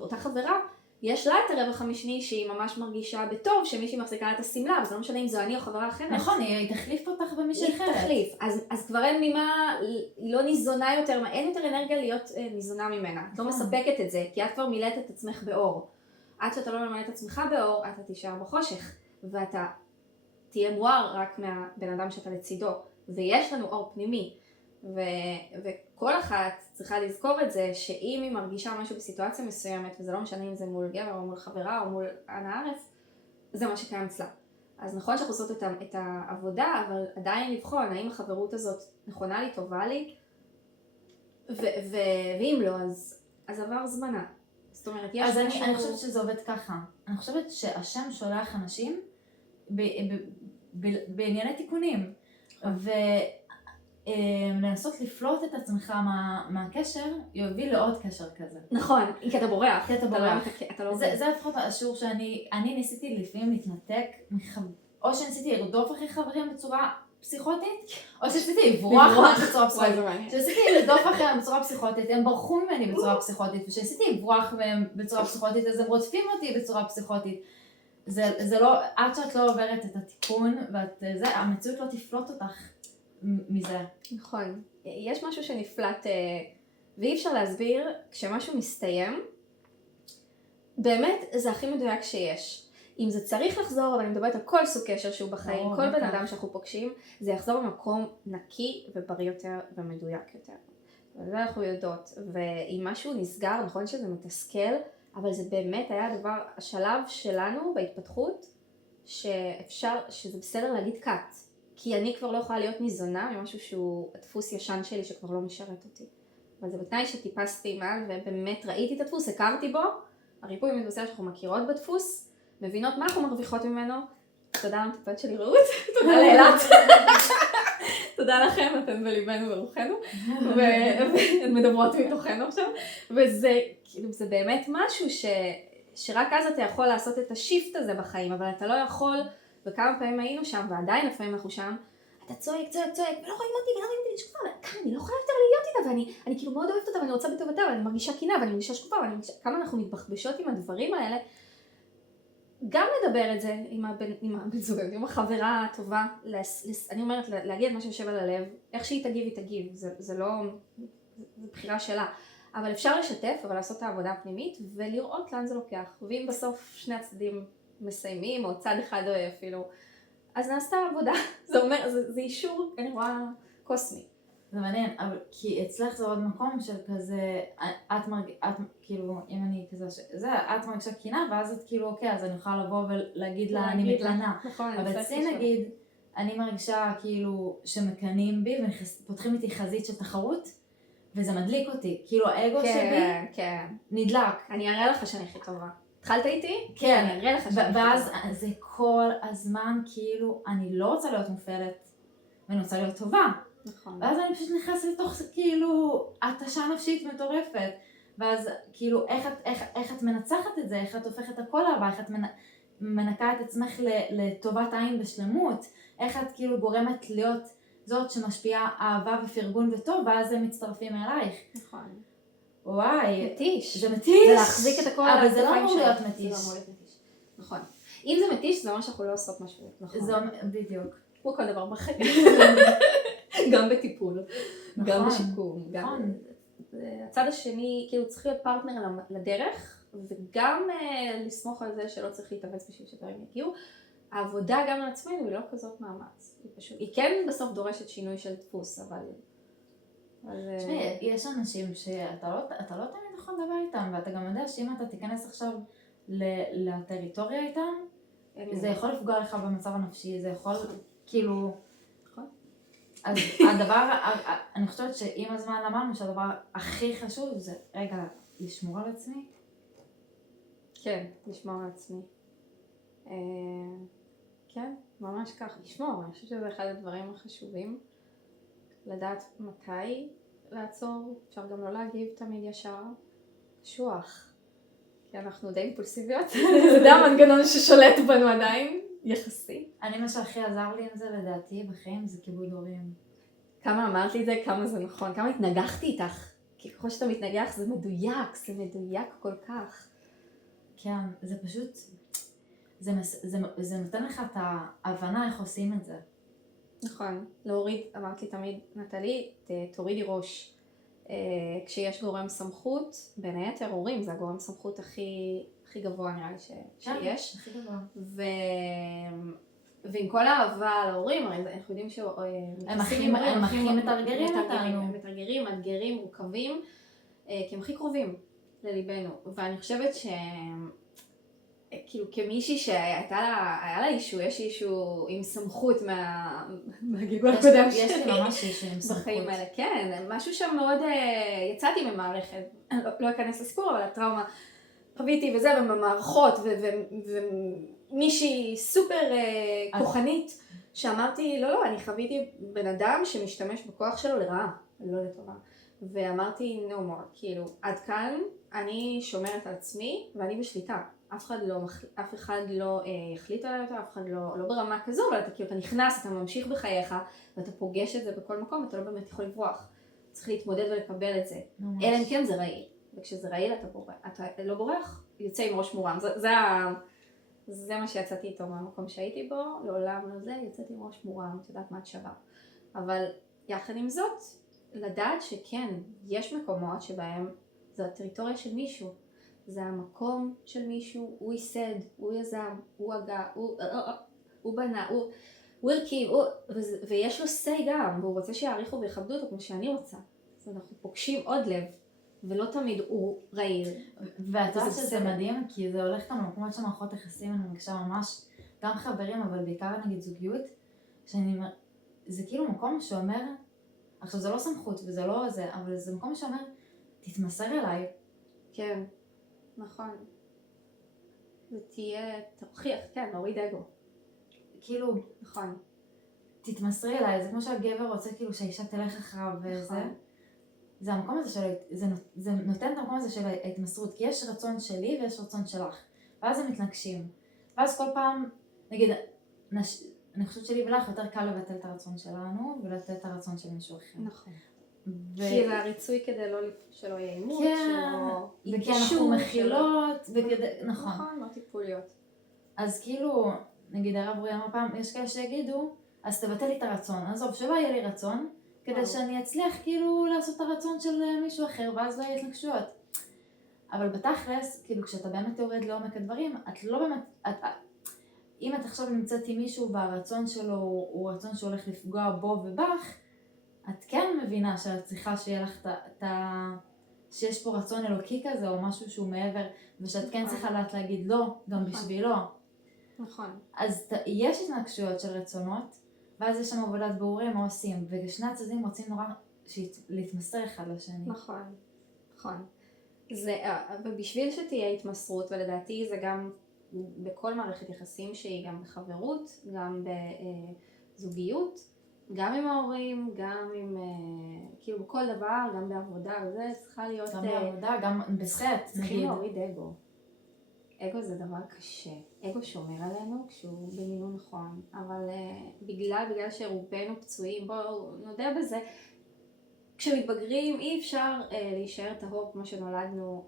אותה חברה, יש לה את הרווח המשני שהיא ממש מרגישה בטוב, שמישהי מחזיקה לה את הסמלה, וזה לא משנה אם זו אני או חברה אחרת. נכון, היא תחליף אותך במישהי אחרת. היא תחליף, אז כבר אין ממה, היא לא ניזונה יותר, אין יותר אנרגיה להיות ניזונה ממנה. את לא מספקת את זה, כי את כבר מילאת את עצמך באור. עד שאתה לא ממלא את עצמך באור, אתה תישאר בחושך, ואתה תהיה מואר רק מהבן אדם שאתה לצידו. ויש לנו אור פנימי, וכל אחת צריכה לזכור את זה, שאם היא מרגישה משהו בסיטואציה מסוימת, וזה לא משנה אם זה מול גבר או מול חברה או מול הארץ, זה מה שקיים אצלה. אז נכון שאנחנו עושות את העבודה, אבל עדיין לבחון האם החברות הזאת נכונה לי, טובה לי, ואם לא, אז עבר זמנה. זאת אומרת, יש אז משהו... אני חושבת שזה עובד ככה. אני חושבת שהשם שולח אנשים בענייני תיקונים. ולנסות לפלוט את עצמך מהקשר, יוביל לעוד קשר כזה. נכון, כי אתה בורח. כי אתה בורח. זה לפחות השיעור שאני ניסיתי לפעמים להתנתק, או שניסיתי לרדוף אחרי חברים בצורה פסיכוטית, או שניסיתי לברוח מהם בצורה פסיכוטית. כשניסיתי לרדוף אחריהם בצורה פסיכוטית, הם ברחו ממני בצורה פסיכוטית, וכשניסיתי לברוח מהם בצורה פסיכוטית, אז הם רודפים אותי בצורה פסיכוטית. זה לא, עד שאת לא עוברת את התיקון, המציאות לא תפלוט אותך מזה. נכון. יש משהו שנפלט, ואי אפשר להסביר, כשמשהו מסתיים, באמת זה הכי מדויק שיש. אם זה צריך לחזור, אבל אני מדברת על כל סוג קשר שהוא בחיים, כל בן אדם שאנחנו פוגשים, זה יחזור במקום נקי ובריא יותר ומדויק יותר. וזה אנחנו יודעות. ואם משהו נסגר, נכון שזה מתסכל, אבל זה באמת היה השלב שלנו בהתפתחות, שזה בסדר להגיד קאט. כי אני כבר לא יכולה להיות ניזונה ממשהו שהוא הדפוס ישן שלי שכבר לא משרת אותי. אבל זה בתנאי שטיפסתי מעל ובאמת ראיתי את הדפוס, הכרתי בו, הריפוי מתבצע שאנחנו מכירות בדפוס, מבינות מה אנחנו מרוויחות ממנו. תודה למטפלת שלי רעות, תודה לאילת. תודה לכם, אתן בליבנו ורוחנו, והן מדברות מתוכנו עכשיו, וזה כאילו, זה באמת משהו שרק אז אתה יכול לעשות את השיפט הזה בחיים, אבל אתה לא יכול, וכמה פעמים היינו שם, ועדיין לפעמים אנחנו שם, אתה צועק, ולא רואים אותי, שקופה, אני לא יכולה יותר להיות איתה, ואני כאילו מאוד אוהבת אותה, ואני רוצה בטובתה, ואני מרגישה קינה, ואני מרגישה שקופה, כמה אנחנו מתבחבשות עם הדברים האלה, גם לדבר את זה עם הבן זוג, עם החברה הטובה, אני אומרת להגיד את מה שיושב על הלב, איך שהיא תגיב, היא תגיב, זה לא, זה בחירה שלה, אבל אפשר לשתף, אבל לעשות את העבודה הפנימית, ולראות לאן זה לוקח, ואם בסוף שני הצדדים מסיימים, או צד אחד אפילו, אז נעשתה עבודה, זה אומר, זה אישור, אני רואה, קוסמי. זה מעניין, אבל כי אצלך זה עוד מקום של כזה, את כאילו, אם אני כזה, את מרגישה קינה, ואז את כאילו, אוקיי, אז אני יכולה לבוא ולהגיד לה, אני מתלנה. אבל אצלי נגיד, אני מרגישה כאילו שמקנים בי, ופותחים איתי חזית של תחרות, וזה מדליק אותי. כאילו האגו שלי נדלק. אני אראה לך שאני הכי טובה. התחלת איתי? כן. אני אראה לך שאני הכי טובה. ואז זה כל הזמן, כאילו, אני לא רוצה להיות מופעלת, ואני רוצה להיות טובה. נכון. ואז אני פשוט נכנסת לתוך כאילו התשה נפשית מטורפת, ואז כאילו איך את מנצחת את זה, איך את הופכת הכל אהבה, איך את מנקה את עצמך לטובת עין בשלמות, איך את כאילו גורמת להיות זאת שמשפיעה אהבה ופרגון וטוב, ואז הם מצטרפים אלייך. נכון. וואי. מתיש. זה מתיש. זה להחזיק את הכל. אבל זה לא אמור להיות מתיש. נכון. אם זה מתיש, זה אומר שאנחנו לא עושות משהו. נכון. זה בדיוק. כמו כל דבר בחיים. גם בטיפול, גם בשיקום, גם הצד השני, כאילו צריך להיות פרטנר לדרך, וגם לסמוך על זה שלא צריך להתאמץ בשביל שדברים יגיעו. העבודה גם על עצמנו היא לא כזאת מאמץ, היא כן בסוף דורשת שינוי של דפוס, אבל... יש אנשים שאתה לא תמיד יכול לדבר איתם, ואתה גם יודע שאם אתה תיכנס עכשיו לטריטוריה איתם, אין זה לי יכול לפגוע לך במצב הנפשי, זה יכול כאילו... נכון. אז הדבר, אני חושבת שעם הזמן אמרנו שהדבר הכי חשוב זה רגע לשמור על עצמי. כן, לשמור על עצמי. כן, ממש כך, לשמור. אני חושבת שזה אחד הדברים החשובים. לדעת מתי לעצור, אפשר גם לא להגיב תמיד ישר. קשוח. כי אנחנו די אימפולסיביות. זה די המנגנון ששולט בנו עדיין, יחסי. אני מה שהכי עזר לי עם זה לדעתי בחיים זה כיבוד הורים. כמה אמרת לי את זה, כמה זה נכון, כמה התנגחתי איתך. כי ככל שאתה מתנגח זה מדויק כל כך. כן, זה פשוט, זה נותן לך את ההבנה איך עושים את זה. נכון, להוריד, אמרת לי תמיד, נטלי, תורידי ראש. כשיש גורם סמכות, בין היתר הורים, זה הגורם סמכות הכי גבוה נראה לי שיש. הכי גבוה. ועם כל האהבה להורים, הרי אנחנו יודעים הם הכי מתרגרים אותנו. מתרגרים, מאתגרים, מורכבים, כי הם הכי קרובים לליבנו. ואני חושבת כאילו כמישהי היה לה אישו, יש אישו עם סמכות מהגלגול הקודם שלי. יש לי ממש אישו עם סמכות. בחיים האלה, כן, משהו שם מאוד, יצאתי ממערכת, לא אכנס לסיפור, אבל הטראומה חוויתי וזה, ובמערכות, ומישהי סופר כוחנית, שאמרתי, לא, אני חוויתי בן אדם שמשתמש בכוח שלו לרעה, לא לטובה. ואמרתי, no more, כאילו, עד כאן אני שומרת על עצמי ואני בשליטה. אף אחד לא יחליט עליי אותו, אף אחד לא ברמה כזו, אבל אתה נכנס, אתה ממשיך בחייך, ואתה פוגש את זה בכל מקום, אתה לא באמת יכול לברוח. צריך להתמודד ולקבל את זה. אלא אם כן זה רעיל. וכשזה רעיל אתה לא בורח, יוצא עם ראש מורם. זה מה שיצאתי איתו מהמקום שהייתי בו, לעולם לא זה, יצאתי עם ראש מורם, את יודעת מה את שווה. אבל יחד עם זאת, לדעת שכן, יש מקומות שבהם זו הטריטוריה של מישהו. זה המקום של מישהו, הוא ייסד, הוא יזם, הוא הגה, הוא בנה, הוא הרכיב, ויש לו say גם, והוא רוצה שיעריכו ויכבדו אותו כמו שאני רוצה. אז אנחנו פוגשים עוד לב, ולא תמיד הוא רעיל. ואת יודעת שזה מדהים, כי זה הולך גם למקומות שמערכות יחסים, אני מרגישה ממש, גם חברים, אבל בעיקר נגיד זוגיות, זה כאילו מקום שאומר, עכשיו זה לא סמכות וזה לא זה, אבל זה מקום שאומר, תתמסר אליי. כן. נכון. זה תהיה, תוכיח, כן, להוריד אגו. כאילו, נכון. תתמסרי אליי, זה כמו שהגבר רוצה כאילו שהאישה תלך אחריו וזה. זה המקום הזה זה נותן את המקום הזה של ההתמסרות, כי יש רצון שלי ויש רצון שלך. ואז הם מתנגשים. ואז כל פעם, נגיד, אני חושבת שלי ולך יותר קל לבטל את הרצון שלנו ולתת את הרצון של מישהו אחר. נכון. כי זה הריצוי כדי שלא יהיה אימות, שלא וכי אנחנו מכילות, נכון. נכון, לא טיפוליות. אז כאילו, נגיד הרב רואי אמר פעם, יש כאלה שיגידו, אז תבטל לי את הרצון, עזוב, שלא יהיה לי רצון, כדי שאני אצליח כאילו לעשות את הרצון של מישהו אחר, ואז לא יהיה התנגשויות. אבל בתכלס, כאילו כשאתה באמת יורד לעומק הדברים, את לא באמת, אם את עכשיו נמצאת עם מישהו והרצון שלו הוא רצון שהולך לפגוע בו ובך, את כן מבינה שאת צריכה שיהיה לך שיש פה רצון אלוקי כזה או משהו שהוא מעבר, ושאת כן צריכה להגיד לא, גם בשבילו. נכון. אז יש התנגשויות של רצונות, ואז יש שם עבודת בירורים מה עושים, ושני הצדדים רוצים נורא להתמסר אחד לשני. נכון, נכון. ובשביל שתהיה התמסרות, ולדעתי זה גם בכל מערכת יחסים שהיא גם בחברות, גם בזוגיות, גם עם ההורים, גם עם, כאילו בכל דבר, גם בעבודה וזה, צריכה להיות... גם בעבודה, גם בסט, צריכים להוריד אגו. אגו זה דבר קשה. אגו שומר עלינו כשהוא במינון נכון, אבל בגלל שרובנו פצועים, בואו נודה בזה, כשמתבגרים אי אפשר להישאר טהור כמו שנולדנו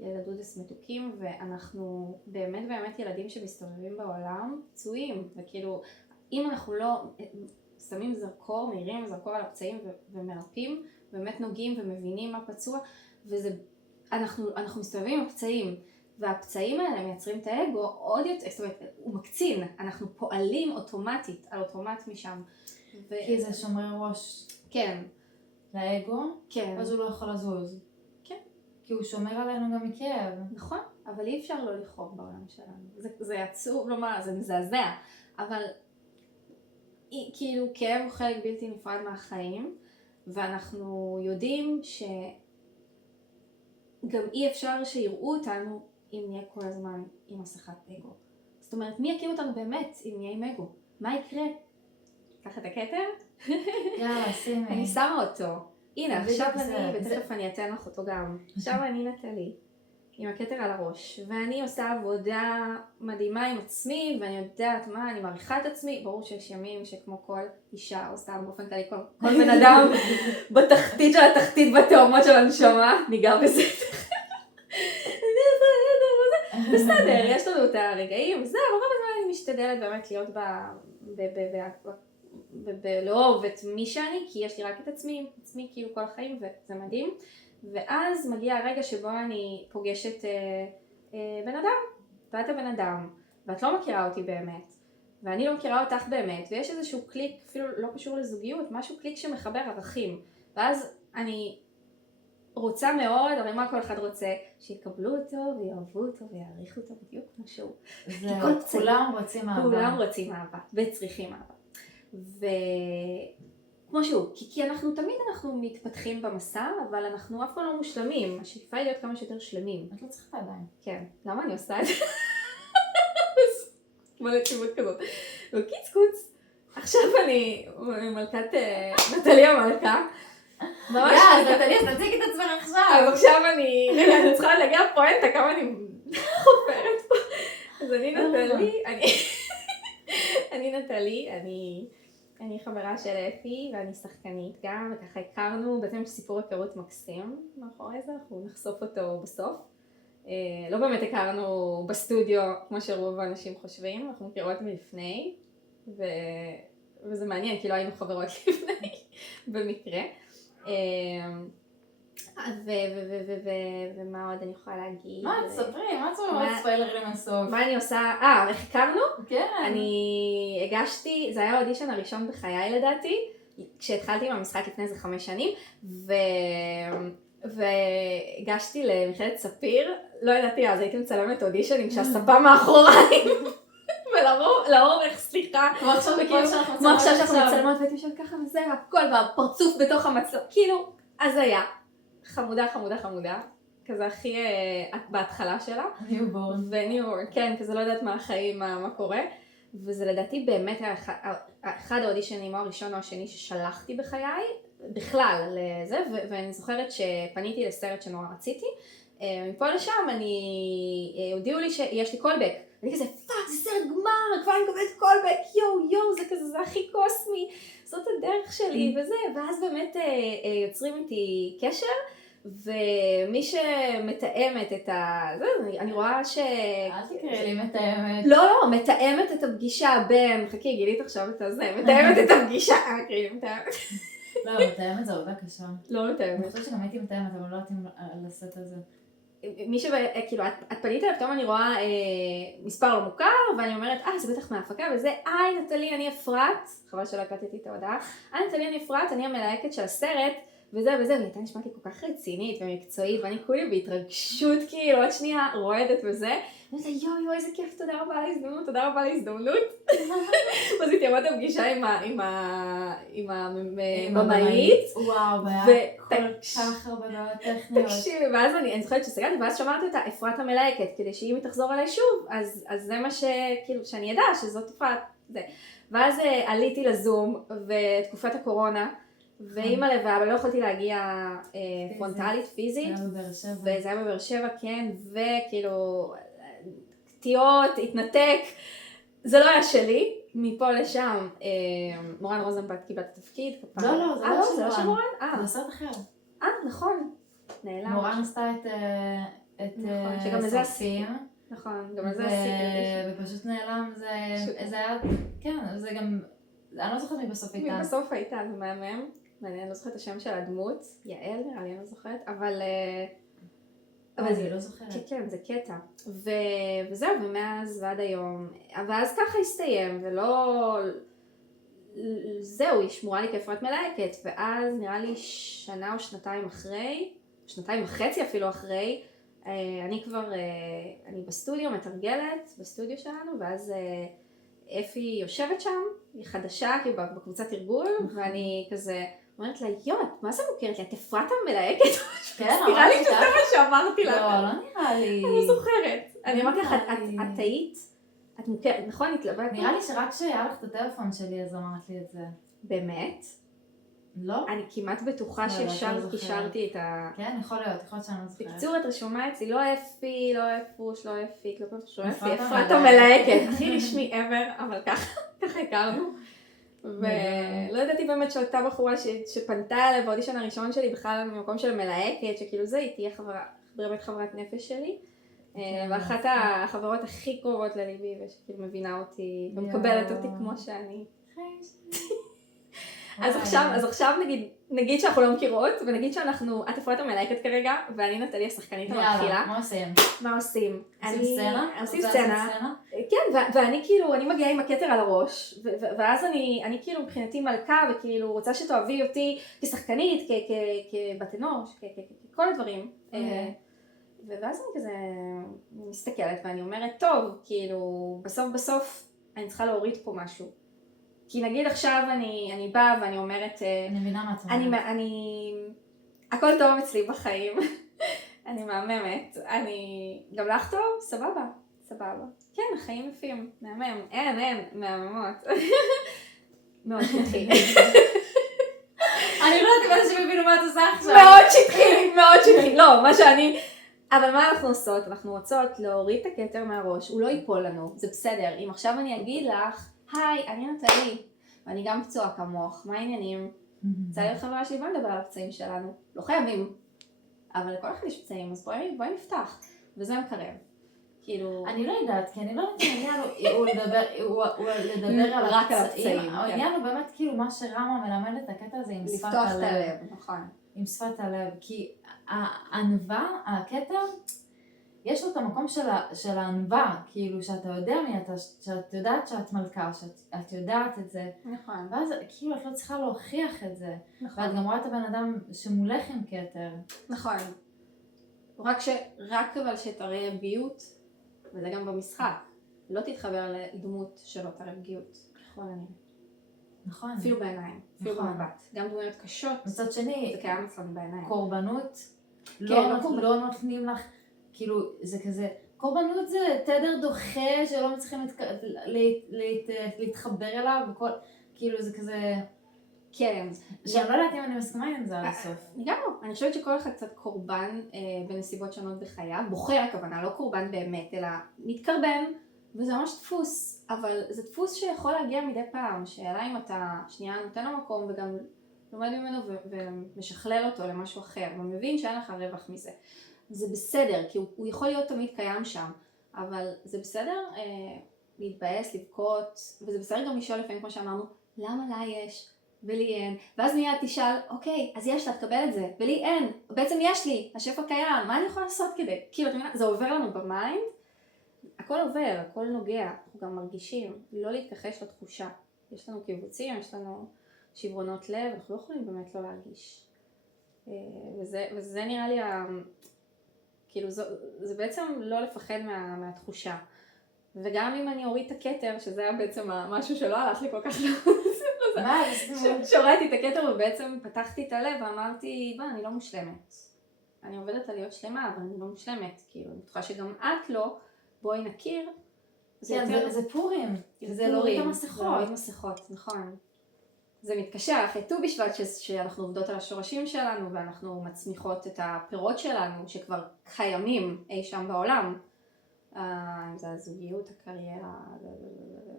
ילדודס מתוקים, ואנחנו באמת ילדים שמסתובבים בעולם פצועים, וכאילו אם אנחנו לא שמים זרקור, מאירים זרקור על הפצעים ומרפאים, באמת נוגעים ומבינים מה פצוע, אנחנו מסתובבים עם הפצעים, והפצעים האלה מייצרים את האגו עוד יותר, זאת אומרת, הוא מקצין, אנחנו פועלים אוטומטית, על אוטומט משם. כי זה שומרי ראש. כן. לאגו, כן. אז הוא לא יכול לזוז. כן. כי הוא שומר עלינו גם מכאב. נכון, אבל אי אפשר לא לכאוב בעולם שלנו. זה עצוב לומר, זה מזעזע, אבל כאילו כאב הוא חלק בלתי נפרד מהחיים, ואנחנו יודעים שגם אי אפשר שיראו אותנו אם נהיה כל הזמן עם מסכת אגו. זאת אומרת, מי יכיר אותנו באמת אם נהיה עם אגו? מה יקרה? קח את הכתר? יאללה, שימי. אני שמה אותו. הנה, עכשיו זה- אני, ותכף אני אתן לך אותו גם. עכשיו אני נטלי, עם הכתר על הראש, ואני עושה עבודה מדהימה עם עצמי, ואני יודעת מה, אני מעריכה את עצמי. ברור שיש ימים שכמו כל אישה, או סתם באופן כללי, כל בן אדם בתחתית של התחתית, בתאומות של הנשמה, ניגע בזה. בסדר, יש לנו את הרגעים, זהו, רוב הזמן אני משתדלת באמת להיות לאהוב את מי שאני, כי יש לי רק את עצמי כאילו כל החיים, וזה מדהים. ואז מגיע הרגע שבו אני פוגשת בן אדם, ואת הבן אדם, ואת לא מכירה אותי באמת, ואני לא מכירה אותך באמת, ויש איזשהו קליק, אפילו לא קשור לזוגיות, משהו קליק שמחבר ערכים, ואז אני רוצה מאוד, הרי מה כל אחד רוצה? שיקבלו אותו ויאהבו אותו ויעריכו אותו בדיוק כמו שהוא. זהו, כל צעיר. כולם רוצים אהבה. כולם רוצים אהבה וצריכים אהבה. וכמו שהוא, כי אנחנו מתפתחים במסע, אבל אנחנו אף פעם לא מושלמים. השאיפה היא להיות כמה שיותר שלמים. את לא צריכה עדיין. כן, למה אני עושה את זה? כמו לציבות כזאת. וקיצקוץ, עכשיו אני מלכת נטלי המלכה. ממש נטלי, אז תציגי את עצמך עכשיו. אז עכשיו אני צריכה להגיע לפואנטה, כמה אני חופרת פה. אז אני נטלי, אני חברה של אפי ואני שחקנית גם, וככה הכרנו, בעצם יש סיפור היכרות מקסים מאחורי זה, אנחנו נחשוף אותו בסוף. לא באמת הכרנו בסטודיו כמו שרוב האנשים חושבים, אנחנו מכירות מלפני, וזה מעניין, כי לא היינו חברות לפני, במקרה. ומה עוד אני יכולה להגיד? מה, תספרי, מה את אומרת ספיילרים לסוף? מה אני עושה? איך הכרנו? כן. אני הגשתי, זה היה האודישן הראשון בחיי לדעתי, כשהתחלתי עם המשחק לפני איזה 5 שנים, והגשתי למכללת ספיר, לא ידעתי אז, הייתי מצלמת אודישנים שהספה מאחוריים, ולאורך, סליחה, כמו עכשיו שאנחנו מצלמות, והייתי שם ככה וזה, והכל, והפרצוף בתוך המצלם, כאילו, אז היה, חמודה, כזה הכי בהתחלה שלה. ניובורן. כן, כזה לא יודעת מה החיים, מה קורה. וזה לדעתי באמת היה אחד האודישנים, או הראשון או השני ששלחתי בחיי, בכלל לזה, ואני זוכרת שפניתי לסרט שנורא רציתי. מפה לשם הודיעו לי שיש לי קולבק. ואני כזה, פאק, זה סרט גמר, כבר אני מקבלת קולבק, יואו, זה כזה, זה הכי קוסמי, זאת הדרך שלי וזה. ואז באמת יוצרים איתי קשר. ומי שמתאמת את זה, אני רואה אל תקראי לי מתאמת. לא, מתאמת את הפגישה בין, חכי, גילית עכשיו את הזה, מתאמת את הפגישה, תקראי לי מתאמת. לא, מתאמת זה עובדה קשה. לא מתאמת. אני חושבת שגם הייתי מתאמת, אבל לא הייתי על הסט הזה. מי כאילו, את פנית אליו, פתאום אני רואה מספר לא מוכר, ואני אומרת, זה בטח מההפקה, וזה, נטלי, אני אפרת, חבל שלא הקלטתי את ההודעה, נטלי, אני אפרת, אני המלהקת של הסרט, וזה, והיא הייתה נשמעת לי כל כך רצינית ומקצועית, ואני כולי בהתרגשות, כאילו, עוד שנייה רועדת וזה, ואני אומרת לה, יואו, איזה כיף, תודה רבה על ההזדמנות. אז הייתי עמדת בפגישה עם הממאית. וואו, והיה כל כך הרבה בעיות טכניות. תקשיבי, ואז אני זוכרת שסגרתי, ואז שמרתי אותה, אפרת המלהקת, כדי שאם היא תחזור עליי שוב, אז זה מה שכאילו, שאני ידע שזאת אפרת, זה. ואז עליתי לזום, בתקופת הקורונה, ואימא לבא, אבל לא יכולתי להגיע פרונטלית, פיזית, וזה היה בבאר שבע, כן, וכאילו, קטיעות, התנתק, זה לא היה שלי, מפה לשם, מורן רוזנבלט קיבלה את התפקיד, לא, זה לא של מורן, זה סרט אחר. נכון, נעלם. מורן עשתה את סופים. נכון, גם לזה עשיתי. ופשוט נעלם, זה היה, כן, זה גם, אני לא זוכרת מי בסוף הייתה. מי בסוף הייתה, זה מהמם. אני לא זוכרת את השם של הדמות, יעל נראה לי, אני לא זוכרת, אבל אני לא זוכרת. כן, זה קטע. וזהו, ומאז ועד היום, ואז ככה הסתיים, ולא, זהו, היא שמורה לי כאפרת מלהקת, ואז נראה לי 1 או 2 אחרי, 2.5 אפילו אחרי, אני כבר, אני בסטודיו, מתרגלת בסטודיו שלנו, ואז אפי יושבת שם, היא חדשה, כאילו בקבוצת תרגול, ואני כזה אומרת לה, מה זה מוכרת לי? את אפרת המלהקת? כן, נראה לי שזה מה שאמרתי לה. לא, לא נראה לי. אני לא זוכרת. אני אמרתי לך, את טעית? את מוכרת, נכון? התלבטת? נראה לי שרק שהיה לך את הטלפון שלי, אז אמרת לי את זה. באמת? לא? אני כמעט בטוחה שישר קישרתי את ה... כן, יכול להיות שאני לא זוכרת. בקצור, את רשומה אצלי, לא אפי, לא אפוש, לא אפי, לא רשומה אצלי, אפרת אפרת המלהקת. הכי רשמי ever, אבל ככה הכרנו. ולא ידעתי באמת שאותה בחורה שפנתה אליי באודישן הראשון שלי, בכלל במקום של מלהקת, שכאילו זה, היא תהיה באמת חברת נפש שלי. ואחת החברות הכי קרובות לליבי, ושכאילו מבינה אותי, ומקבלת אותי כמו שאני. אז עכשיו נגיד שאנחנו לא מכירות, ונגיד את אפרת המלהקת כרגע, ואני נטלי השחקנית המתחילה. יאללה, מה עושים? מה עושים? עושים סצנה? עושים סצנה. כן, ואני כאילו, אני מגיעה עם הכתר על הראש, ואז אני כאילו מבחינתי מלכה, וכאילו רוצה שתאהבי אותי כשחקנית, כבת אנוש, כל הדברים. ואז אני כזה מסתכלת, ואני אומרת, טוב, כאילו, בסוף אני צריכה להוריד פה משהו. כי נגיד עכשיו אני באה ואני אומרת, אני מבינה מה את אומרת. הכל טוב אצלי בחיים, אני מהממת, גם לך טוב? סבבה. כן, החיים יפים, מהמם, אין, מהממות. מאוד שטחי. אני לא יודעת אם אנשים הבינו מה את עושה עכשיו. מאוד שטחי, לא, מה שאני... אבל מה אנחנו עושות? אנחנו רוצות להוריד את הכתר מהראש, הוא לא ייפול לנו, זה בסדר. אם עכשיו אני אגיד לך, היי, אני נטלי, ואני גם פצועה כמוך, מה העניינים? רוצה להיות חברה שלי, בוא נדבר על הפצעים שלנו. לא חייבים, אבל לכל אחד יש פצעים, אז בואי נפתח. וזה מקרב. כאילו... אני לא יודעת, כי אני לא יודעת אם העניין הוא לדבר רק על הפצעים. הפצעים. העניין הוא באמת כאילו מה שרמה מלמד את הקטע הזה עם שפת הלב. לפתוח את הלב, נכון. עם שפת הלב, כי הענווה, הקטע, יש לו את המקום של הענווה, כאילו שאתה יודע מי אתה, שאת יודעת שאת מלכה, שאת יודעת את זה. נכון. ואז כאילו את לא צריכה להוכיח את זה. נכון. ואת גם רואה את הבן אדם שמולך עם כתר. נכון. רק אבל שתראה פגיעות, וזה גם במשחק, לא תתחבר לדמות שלא תראה פגיעות. ככל הנראה. נכון. אפילו בעיניים, אפילו במבט. גם דמויות קשות, מצד שני, זה קיים אצלנו בעיניים. קורבנות, כן, לא נותנים לך, כאילו זה כזה, קורבנות זה תדר דוחה שלא מצליחים להתחבר אליו, כאילו זה כזה, כן. שאני לא יודעת אם אני מסכימה עם זה עד הסוף. גם לא, אני חושבת שכל אחד קצת קורבן בנסיבות שונות בחייו, בוחר הכוונה, לא קורבן באמת, אלא מתקרבן, וזה ממש דפוס, אבל זה דפוס שיכול להגיע מדי פעם, שאלה אם אתה שנייה נותן לו מקום וגם לומד ממנו ומשכלל אותו למשהו אחר, ומבין שאין לך רווח מזה. זה בסדר, כי הוא יכול להיות תמיד קיים שם, אבל זה בסדר להתבאס, לבכות, וזה בסדר גם לשאול לפעמים כמו שאמרנו, למה לה יש ולי אין? ואז מיד תשאל, אוקיי, אז יש לה, תקבל את זה, ולי אין, בעצם יש לי, השפע קיים, מה אני יכולה לעשות כדי? כאילו, זה עובר לנו במיינד, הכל עובר, הכל נוגע, אנחנו גם מרגישים, לא להתכחש לתחושה. יש לנו קיבוצים, יש לנו שברונות לב, אנחנו לא יכולים באמת לא להרגיש. וזה נראה לי, כאילו זה בעצם לא לפחד מהתחושה. וגם אם אני אוריד את הכתר, שזה היה בעצם משהו שלא הלך לי כל כך שהורדתי את הכתר ובעצם פתחתי את הלב ואמרתי, אני לא מושלמת. אני עובדת על להיות שלמה, אבל אני לא מושלמת. כאילו, אני בטוחה שגם את לא, בואי נכיר. זה פורים, זה להוריד את המסכות. זה להוריד מסכות, נכון. זה מתקשר אחרי ט"ו בשבט שאנחנו עובדות על השורשים שלנו ואנחנו מצמיחות את הפירות שלנו שכבר קיימים אי שם בעולם. אם זה הזוגיות, הקריירה,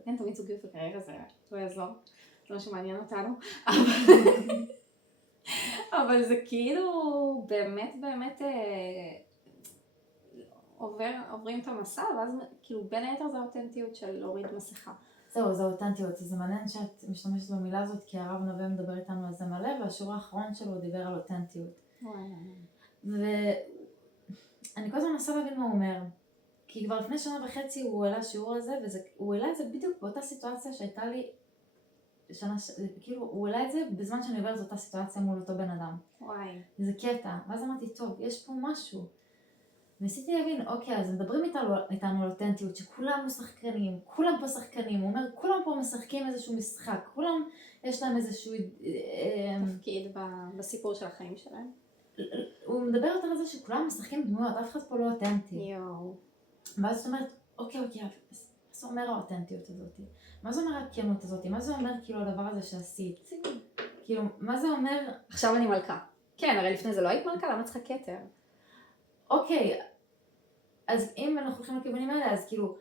כן, תמיד זוגיות וקריירה זה לא יעזור, זה לא שמעניין אותנו. אבל זה כאילו באמת עוברים את המסע, ואז כאילו בין היתר זה האותנטיות של להוריד מסכה. זהו, זה אותנטיות, זה מעניין שאת משתמשת במילה הזאת, כי הרב נווה מדבר איתנו על זה מלא, והשיעור האחרון שלו דיבר על אותנטיות. ואני כל הזמן מנסה להבין מה הוא אומר, כי כבר לפני 1.5 שנה הוא העלה שיעור הזה, והוא העלה את זה בדיוק באותה סיטואציה שהייתה לי, כאילו הוא העלה את זה בזמן שאני עוברת אותה סיטואציה מול אותו בן אדם. וואי. זה קטע, ואז אמרתי, טוב, יש פה משהו. ניסיתי להבין, אוקיי, אז מדברים איתנו על אותנטיות, שכולם משחקנים, כולם פה שחקנים, הוא אומר, כולם פה משחקים איזשהו משחק, כולם יש להם איזשהו תפקיד בסיפור של החיים שלהם. הוא מדבר יותר על זה שכולם משחקים דמויות, אף אחד פה לא אותנטי. יואו. ואז זאת אומרת, אוקיי, מה זה אומר האותנטיות הזאת? מה זה אומר הכנות הזאת? מה זה אומר כאילו הדבר הזה שעשית? כאילו, מה זה אומר... עכשיו אני מלכה. כן, הרי לפני זה לא היית מלכה, למה צריכה כתר? אוקיי, אז אם אנחנו הולכים לכיוונים האלה, אז כאילו,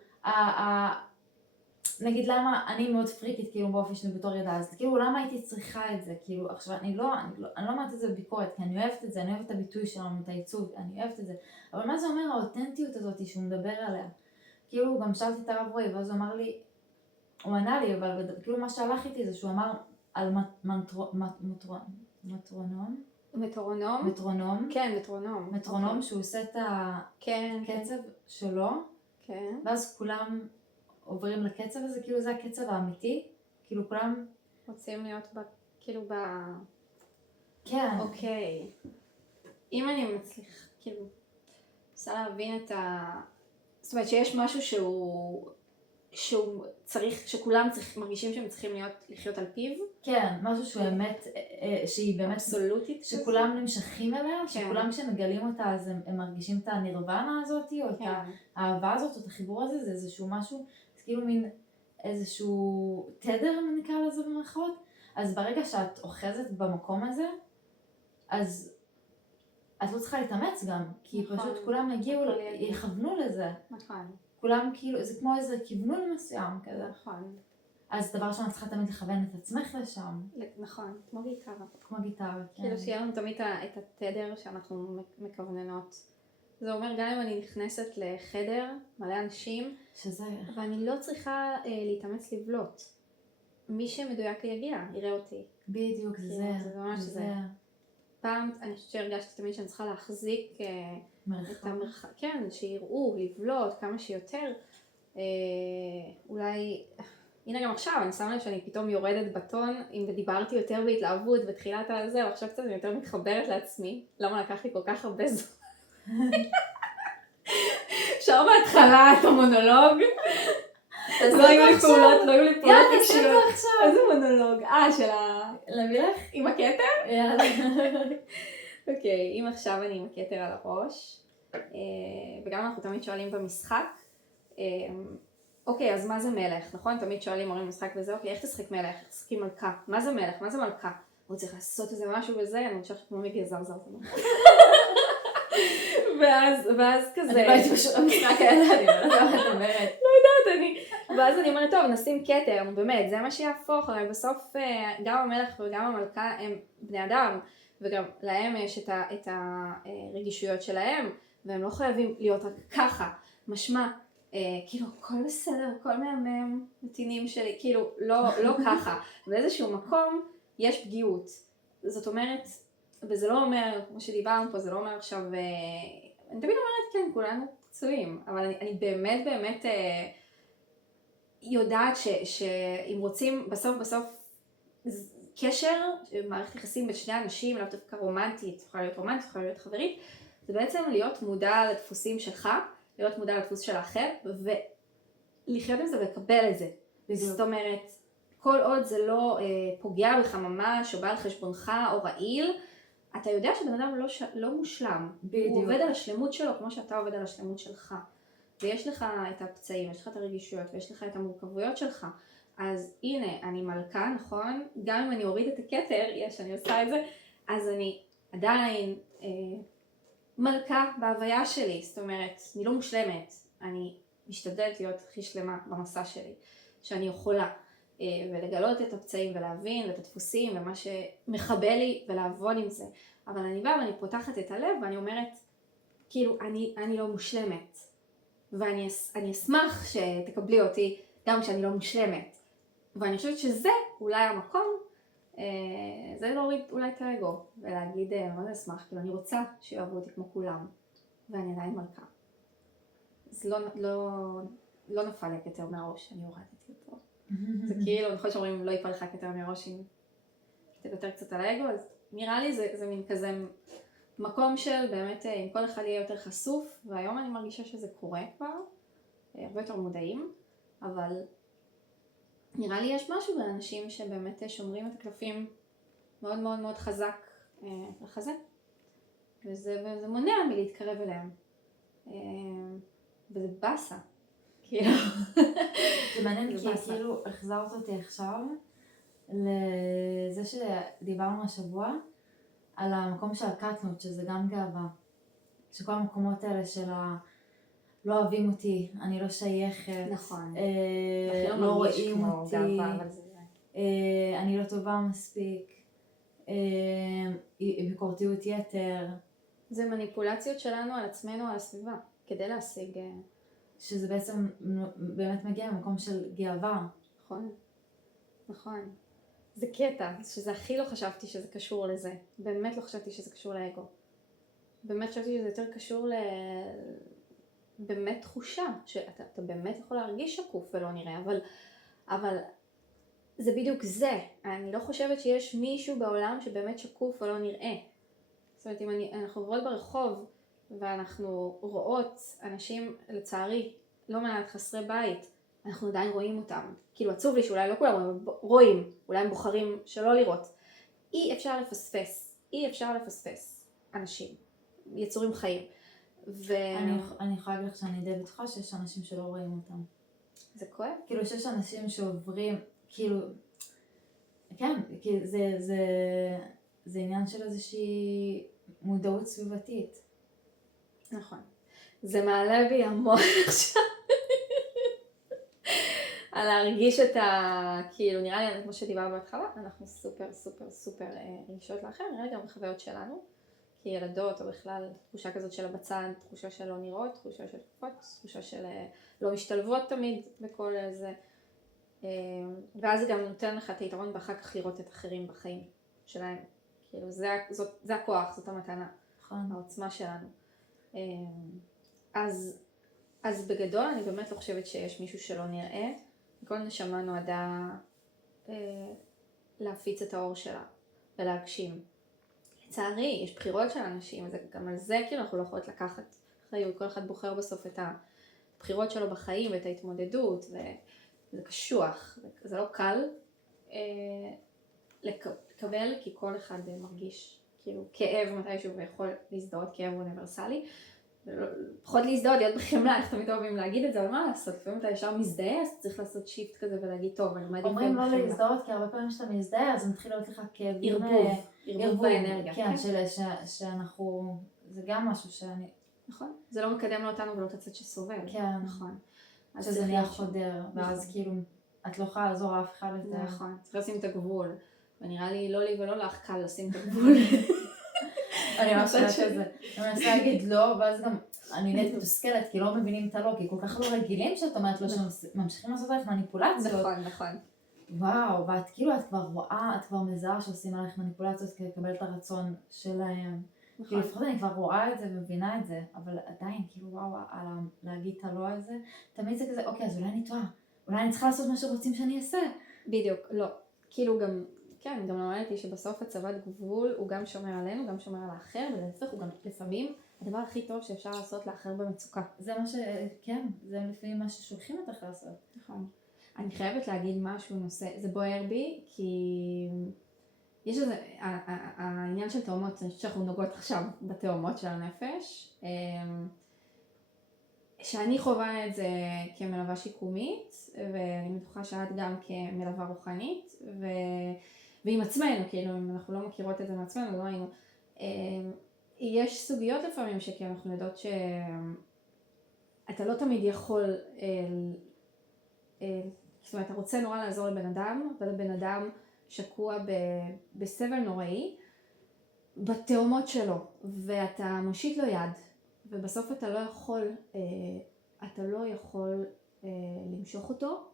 נגיד למה אני מאוד פריקית כאילו באופן שלי בתור ילדה, אז כאילו למה הייתי צריכה את זה? כאילו עכשיו אני לא אומרת את זה בביקורת, כי אני אוהבת את זה, אני אוהבת את הביטוי שלנו, את העיצוב, אני אוהבת את זה. אבל מה זה אומר האותנטיות הזאת שהוא מדבר עליה? כאילו גם שאלתי את הרב רועי, ואז הוא אמר לי, הוא ענה לי, אבל כאילו מה שהלך איתי זה שהוא אמר על מטרונום? מטרונום? כן, מטרונום. מטרונום שהוא עושה את הקצב שלו, ואז כולם עוברים לקצב הזה, כאילו זה הקצב האמיתי, כאילו כולם... רוצים להיות כאילו כן. אוקיי. אם אני מצליח, כאילו, רוצה להבין את זאת אומרת שיש משהו שהוא צריך, שכולם מרגישים שהם צריכים לחיות על פיו? כן, משהו שהוא אמת, שהיא באמת... אבסולוטית. שכולם נמשכים אליה, שכולם כשמגלים אותה אז הם מרגישים את הנירוונה הזאת, או את האהבה הזאת, או את החיבור הזה, זה איזשהו משהו, זה כאילו מין איזשהו תדר, נקרא לזה במרכאות. אז ברגע שאת אוחזת במקום הזה, אז את לא צריכה להתאמץ גם, כי פשוט כולם יגיעו, יכוונו לזה. נכון. כולם כאילו, זה כמו איזה כיוונון מסוים כזה. נכון. אז דבר ראשון, את צריכה תמיד לכוון את עצמך לשם. נכון, כמו גיטרה. כמו גיטרה, כן. כאילו שיהיה לנו תמיד את התדר שאנחנו מכווננות. זה אומר גם אם אני נכנסת לחדר מלא אנשים, שזה... ואני לא צריכה להתאמץ לבלוט. מי שמדויק יגיע, יראה אותי. בדיוק, זה ממש זה. פעם אני חושבת שהרגשתי תמיד שאני צריכה להחזיק את המרחק, כן, שיראו, לבלוט כמה שיותר. אולי, הנה גם עכשיו, אני שמה לב שאני פתאום יורדת בטון, אם דיברתי יותר בהתלהבות בתחילת הזה, ועכשיו קצת אני יותר מתחברת לעצמי. למה לקח לי כל כך הרבה זמן? אפשר בהתחלה את המונולוג. לא היו לי פעולות, לא היו לי פעולות תקשיבות. איזה מונולוג? של להביא לך? עם הכתר? יאללה. אוקיי, אם עכשיו אני עם הכתר על הראש, וגם אנחנו תמיד שואלים במשחק, אוקיי, אז מה זה מלך? נכון? תמיד שואלים הורים במשחק וזה, אוקיי, איך תשחק מלך? איך תשחקים מלכה? מה זה מלך? מה זה מלכה? הוא צריך לעשות איזה משהו וזה, אני חושבת כמו מגי זרזר. ואז כזה... אני לא הייתי פשוט במשחק האלה, אני לא יודעת מה את אומרת. ואז אני אומרת, טוב, נשים כתר, באמת, זה מה שיהפוך, אבל בסוף גם המלך וגם המלכה הם בני אדם, וגם להם יש את הרגישויות שלהם, והם לא חייבים להיות רק ככה, משמע, כאילו, הכל בסדר, הכל מהמם, נתינים שלי, כאילו, לא ככה, באיזשהו מקום יש פגיעות, זאת אומרת, וזה לא אומר, כמו שדיברנו פה, זה לא אומר עכשיו, אני תמיד אומרת, כן, כולנו פצועים, אבל אני באמת יודעת שאם רוצים בסוף קשר, מערכת יחסים בין שני אנשים, לאו דווקא רומנטית, יכולה להיות רומנטית, יכולה להיות חברית, זה בעצם להיות מודע לדפוסים שלך, להיות מודע לדפוס של האחר, ולחיות עם זה ולקבל את זה. זאת אומרת, כל עוד זה לא פוגע בך ממש, או בא על חשבונך, או רעיל, אתה יודע שבן אדם לא מושלם. בדיוק. הוא עובד על השלמות שלו כמו שאתה עובד על השלמות שלך. ויש לך את הפצעים, יש לך את הרגישויות, ויש לך את המורכבויות שלך. אז הנה, אני מלכה, נכון? גם אם אני אוריד את הכתר, אני עושה את זה, אז אני עדיין מלכה בהוויה שלי. זאת אומרת, אני לא מושלמת. אני משתדלת להיות הכי שלמה במסע שלי, שאני יכולה. ולגלות את הפצעים ולהבין את הדפוסים ומה שמחבל לי ולעבוד עם זה. אבל אני באה ואני פותחת את הלב ואני אומרת, כאילו, אני לא מושלמת. ואני אשמח שתקבלי אותי גם כשאני לא מושלמת. ואני חושבת שזה אולי המקום, זה להוריד אולי את האגו ולהגיד, מה זה אשמח, כאילו אני רוצה שיאהבו אותי כמו כולם. ואני עדיין מלכה. אז לא נפל לי הכתר מהראש, אני הורדתי אותו. זה כאילו, נכון שאומרים, לא ייפל לך כתר מראש אם תוותר קצת על האגו, אז נראה לי זה מין כזה מקום של באמת, אם כל אחד יהיה יותר חשוף, והיום אני מרגישה שזה קורה כבר, הרבה יותר מודעים, אבל נראה לי יש משהו לאנשים שבאמת שומרים את הקלפים מאוד מאוד מאוד חזק לחזה, וזה מונע מלהתקרב אליהם, וזה בסה, כאילו. זה מעניין כי כאילו החזרת אותי עכשיו לזה שדיברנו השבוע על המקום של הקטנות, שזה גם גאווה, שכל המקומות האלה של לא אוהבים אותי, אני לא שייכת, נכון. לא רואים אותי, אני לא טובה מספיק, ביקורתיות יתר. זה מניפולציות שלנו על עצמנו, על הסביבה, כדי להשיג. שזה בעצם באמת מגיע ממקום של גאווה. נכון, נכון. זה קטע, שזה הכי לא חשבתי שזה קשור לזה. באמת לא חשבתי שזה קשור לאגו. באמת חשבתי שזה יותר קשור באמת תחושה, שאתה באמת יכול להרגיש שקוף ולא נראה, אבל זה בדיוק זה. אני לא חושבת שיש מישהו בעולם שבאמת שקוף ולא נראה. זאת אומרת, אם אנחנו עוברות ברחוב ואנחנו רואות אנשים, לצערי, לא מעט חסרי בית, אנחנו עדיין רואים אותם. כאילו עצוב לי שאולי לא כולם רואים, אולי הם בוחרים שלא לראות. אי אפשר לפספס אנשים, יצורים חיים. אני יכולה להגיד לך שאני די בטוחה שיש אנשים שלא רואים אותם. זה כואב? כאילו שיש אנשים שעוברים, כאילו, כן, כי זה עניין של איזושהי מודעות סביבתית. נכון. זה מעלה בי המון עכשיו. על להרגיש את כאילו נראה לי, כמו שדיברנו בהתחלה, אנחנו סופר סופר סופר רגישות לאחר, נראה לי גם בחוויות שלנו, כילדות או בכלל תחושה כזאת של הבצד, תחושה של לא נראות, תחושה של תקופות, תחושה של לא משתלבות תמיד בכל זה, ואז זה גם נותן לך את היתרון באחר כך לראות את אחרים בחיים שלהם, כאילו זה הכוח, זאת המתנה, העוצמה שלנו. אז בגדול אני באמת לא חושבת שיש מישהו שלא נראה, כל נשמה נועדה להפיץ את האור שלה ולהגשים. לצערי, יש בחירות של אנשים, גם על זה כאילו אנחנו לא יכולות לקחת אחריות, כל אחד בוחר בסוף את הבחירות שלו בחיים ואת ההתמודדות, וזה קשוח, זה לא קל לקבל, כי כל אחד מרגיש כאילו כאב מתישהו ויכול להזדהות, כאב אוניברסלי, פחות להזדהות, להיות בחמלה, איך תמיד אוהבים להגיד את זה, אבל מה לעשות? לפעמים אתה ישר מזדהה, אז צריך לעשות שיפט כזה ולהגיד, טוב, אני מעדיף אומרים לא להזדהות, כי הרבה פעמים שאתה מזדהה, אז מתחיל להיות לך כאבים. ערבוב באנרגיה. כן, שאנחנו, זה גם משהו שאני... נכון, זה לא מקדם לו אותנו ולא את הצד שסובל. כן. נכון. שזה נהיה חודר, ואז כאילו, את לא יכולה לעזור לאף אחד יותר. נכון, צריך לשים את הגבול, ונראה לי לא לי ולא לך קל לשים את הגבול. אני מנסה שזה, אני מנסה להגיד לא, ואז גם אני נהיית מתוסכלת, כי לא מבינים את הלא, כי כל כך לא רגילים שאת אומרת לו שממשיכים לעשות עליך מניפולציות. נכון. וואו, ואת כאילו, את כבר רואה, את כבר מזהה שעושים עליך מניפולציות כדי לקבל את הרצון שלהם. כאילו לפחות אני כבר רואה את זה ומבינה את זה, אבל עדיין, כאילו וואו, להגיד את הלא הזה, תמיד זה כזה, אוקיי, אז אולי אני טועה, אולי אני צריכה לעשות מה שרוצים שאני אעשה. בדיוק, לא. כאילו גם, כן, גם למדתי שבסוף הצבת גבול הוא גם שומר עלינו, גם שומר על האחר, ולהפך הוא גם לפעמים הדבר הכי טוב שאפשר לעשות לאחר במצוקה. זה מה כן, זה לפעמים מה ששולחים אותך לעשות. נכון. אני חייבת להגיד משהו נושא, זה בוער בי, כי יש איזה, העניין של תאומות, אני חושבת שאנחנו נוגעות עכשיו בתאומות של הנפש, שאני חווה את זה כמלווה שיקומית, ואני בטוחה שאת גם כמלווה רוחנית, ועם עצמנו, כאילו, אם אנחנו לא מכירות את זה מעצמנו, לא היינו. יש סוגיות לפעמים שכן אנחנו יודעות שאתה לא תמיד יכול, זאת אומרת, אתה רוצה נורא לעזור לבן אדם, אבל הבן אדם שקוע בסבל נוראי, בתאומות שלו, ואתה מושיט לו יד, ובסוף אתה לא יכול למשוך אותו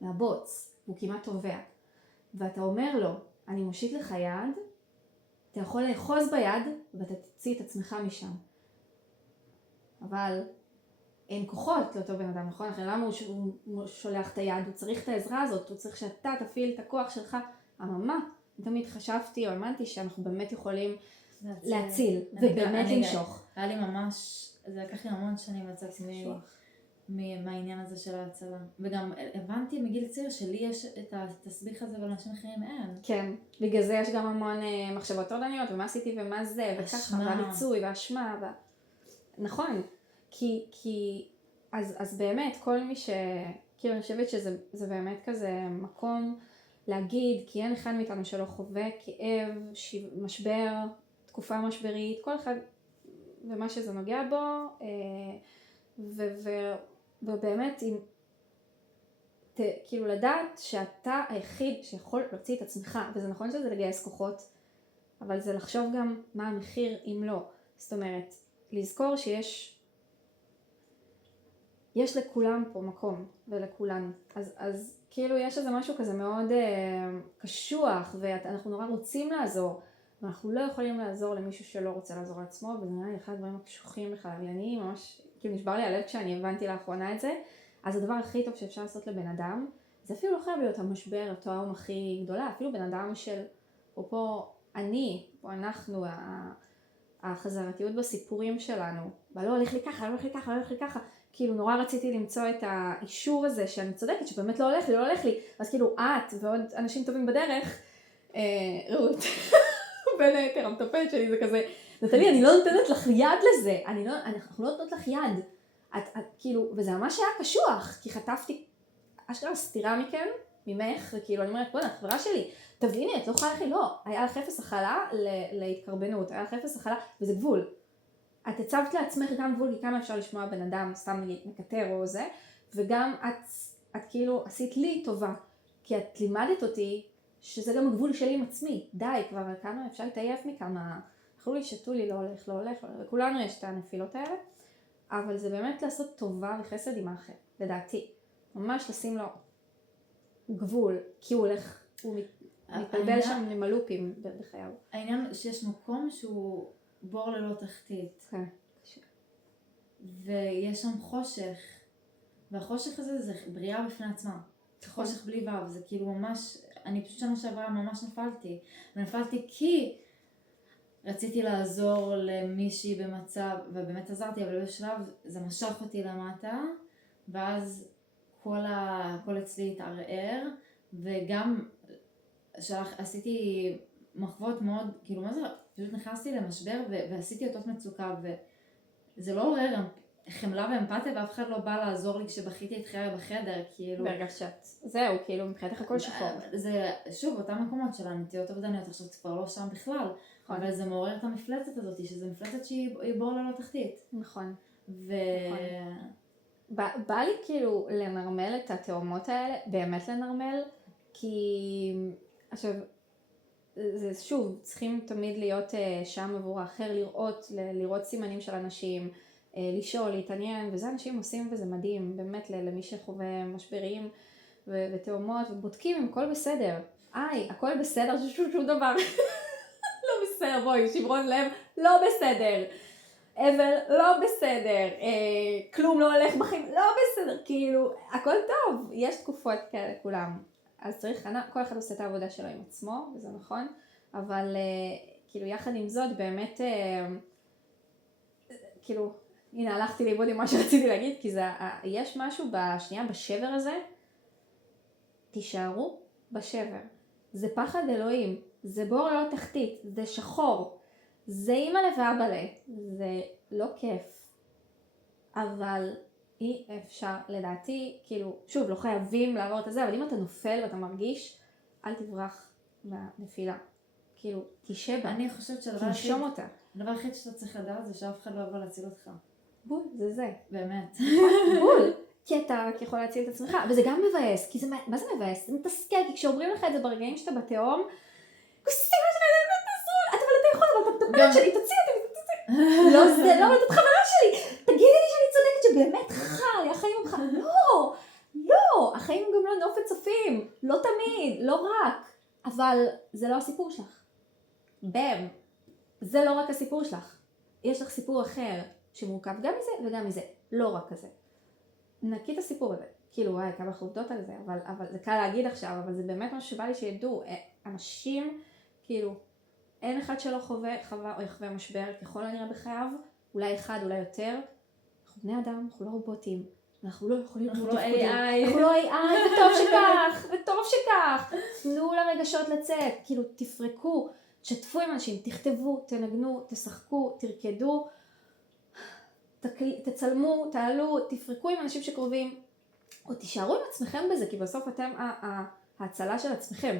מהבוץ, הוא כמעט טובע. ואתה אומר לו, אני מושיט לך יד, אתה יכול לאחוז ביד, ואתה תוציא את עצמך משם. אבל אין כוחות לאותו בן אדם, נכון? אחרי למה הוא שולח את היד? הוא צריך את העזרה הזאת, הוא צריך שאתה תפעיל את הכוח שלך. אממה, תמיד חשבתי או האמנתי שאנחנו באמת יכולים להציל, אני ובאמת אני- לנשוך. היה לי ממש, זה לקח לי המון שנים לצאת קשוח. מהעניין הזה של ההצלה. וגם הבנתי מגיל צעיר שלי יש את התסביך הזה ולאנשים אחרים אין. כן, בגלל זה יש גם המון מחשבות טורדניות, ומה עשיתי ומה זה, וככה, אשמה. והריצוי והאשמה, נכון, אז באמת, כל מי כאילו אני חושבת שזה באמת כזה מקום להגיד, כי אין אחד מאיתנו שלא חווה כאב, משבר, תקופה משברית, כל אחד ומה שזה נוגע בו, ובאמת כאילו לדעת שאתה היחיד שיכול להוציא את עצמך, וזה נכון שזה לגייס כוחות, אבל זה לחשוב גם מה המחיר אם לא. זאת אומרת, לזכור יש לכולם פה מקום ולכולן. אז כאילו יש איזה משהו כזה מאוד קשוח, ואנחנו נורא רוצים לעזור, ואנחנו לא יכולים לעזור למישהו שלא רוצה לעזור לעצמו, וזה נראה לי אחד הדברים הקשוחים בכלל. אני ממש, כאילו נשבר לי הלב כשאני הבנתי לאחרונה את זה. אז הדבר הכי טוב שאפשר לעשות לבן אדם, זה אפילו לא חייב להיות המשבר, הטראומה הכי גדולה, אפילו בן אדם של, פה אנחנו, החזרתיות בסיפורים שלנו, ולא הולך לי ככה, לא הולך לי ככה, כאילו נורא רציתי למצוא את האישור הזה שאני צודקת, שבאמת לא הולך לי, אז כאילו את ועוד אנשים טובים בדרך, רות, בין היתר המטפלת שלי זה כזה, נטלי, אני לא נותנת לך יד לזה, אנחנו לא נותנות לך יד, כאילו, וזה ממש היה קשוח, כי חטפתי אשכרה סתירה ממך, וכאילו אני אומרת, בוא'נה, חברה שלי, תביני, את לא יכולה לכי, לא, היה לך אפס הכלה להתקרבנות, היה לך אפס הכלה, וזה גבול. את הצבת לעצמך גם גבול, כי כמה אפשר לשמוע בן אדם, סתם נגיד מקטר או זה, וגם את כאילו עשית לי טובה, כי את לימדת אותי שזה גם הגבול שלי עם עצמי, די, כבר כמה אפשר להתעייף מכמה, יכולו לי, שתו לי, לא הולך, וכולנו יש את הנפילות האלה, אבל זה באמת לעשות טובה וחסד עם האחר, לדעתי. ממש לשים לו גבול, כי הוא הולך, הוא מתבלבל שם עם הלופים בחייו. העניין שיש מקום שהוא בור ללא תחתית. כן. ויש שם חושך, והחושך הזה זה בריאה בפני עצמה. חושך בלי וו, זה כאילו ממש, אני פשוט שנה שעברה ממש נפלתי כי רציתי לעזור למישהי במצב, ובאמת עזרתי, אבל בשלב זה משך אותי למטה, ואז כל אצלי התערער, וגם עשיתי מחוות מאוד, כאילו מה זה, פשוט נכנסתי למשבר ועשיתי אותות מצוקה, וזה לא עורר חמלה ואמפתיה, ואף אחד לא בא לעזור לי כשבכיתי את חיי בחדר, כאילו. בהרגשת, זהו, כאילו מבחינתך הכל שחור. זה, שוב, אותם מקומות של הנטיות אובדניות, עכשיו זה כבר לא שם בכלל, אבל זה מעורר את המפלצת הזאת, שזו מפלצת שהיא בור ללא תחתית. נכון. בא לי כאילו לנרמל את התאומות האלה, באמת לנרמל, כי עכשיו, זה שוב, צריכים תמיד להיות שם עבור האחר, לראות סימנים של אנשים, לשאול, להתעניין, וזה אנשים עושים וזה מדהים, באמת למי שחווה משברים ותאומות, ובודקים אם הכל בסדר. הכל בסדר, שום דבר לא בסדר, בואי, שברון לב, לא בסדר. אבל לא בסדר, כלום לא הולך בחיים, לא בסדר, כאילו, הכל טוב, יש תקופות כאלה כולם. אז צריך, כל אחד עושה את העבודה שלו עם עצמו, וזה נכון, אבל כאילו יחד עם זאת באמת, כאילו, הנה הלכתי לאיבוד עם מה שרציתי להגיד, כי יש משהו בשבר הזה, תישארו בשבר, זה פחד אלוהים, זה בור ללא תחתית, זה שחור, זה אימא ואבאלה, זה לא כיף, אבל אי אפשר לדעתי, כאילו, שוב, לא חייבים לעבור את זה, אבל אם אתה נופל ואתה מרגיש, אל תברח מהנפילה. כאילו, תשב בה, אני חושבת תנשום אותה. הדבר הכי שאתה צריך לדעת זה שאף אחד לא יבוא להציל אותך. בול, זה. באמת. בול. כי אתה רק יכול להציל את עצמך, וזה גם מבאס, כי זה, מה זה מבאס? זה מתסכל, כי כשאומרים לך את זה ברגעים שאתה בתהום, כוסים אבל אתה יכול, אבל אתה מטפלת שלי, תוציא אותי, לא זה, לא, את חברה שלי, תגידי לי שאני צודקת שבאמת חר לי, החיים ממך, לא, החיים גם לא נופת צופים, לא תמיד, לא רק, אבל זה לא הסיפור שלך. זה לא רק הסיפור שלך, יש לך סיפור אחר שמורכב גם מזה וגם מזה, לא רק כזה. נקי את הסיפור הזה, כאילו וואי, כמה חובדות על זה, אבל זה קל להגיד עכשיו, אבל זה באמת משהו שבא לי שידעו, אנשים, כאילו, אין אחד שלא חווה או יחווה משבר ככל הנראה בחייו, אולי אחד, אולי יותר. אנחנו בני אדם, אנחנו לא רובוטים, אנחנו לא יכולים אנחנו להיות לא תפקודים. AI. אנחנו לא AI, וטוב שכך, וטוב שכך. תנו לרגשות לצאת, כאילו תפרקו, תשתפו עם אנשים, תכתבו, תנגנו, תשחקו, תרקדו, תצלמו, תעלו, תפרקו עם אנשים שקרובים, או תישארו עם עצמכם בזה, כי בסוף אתם ההצלה של עצמכם.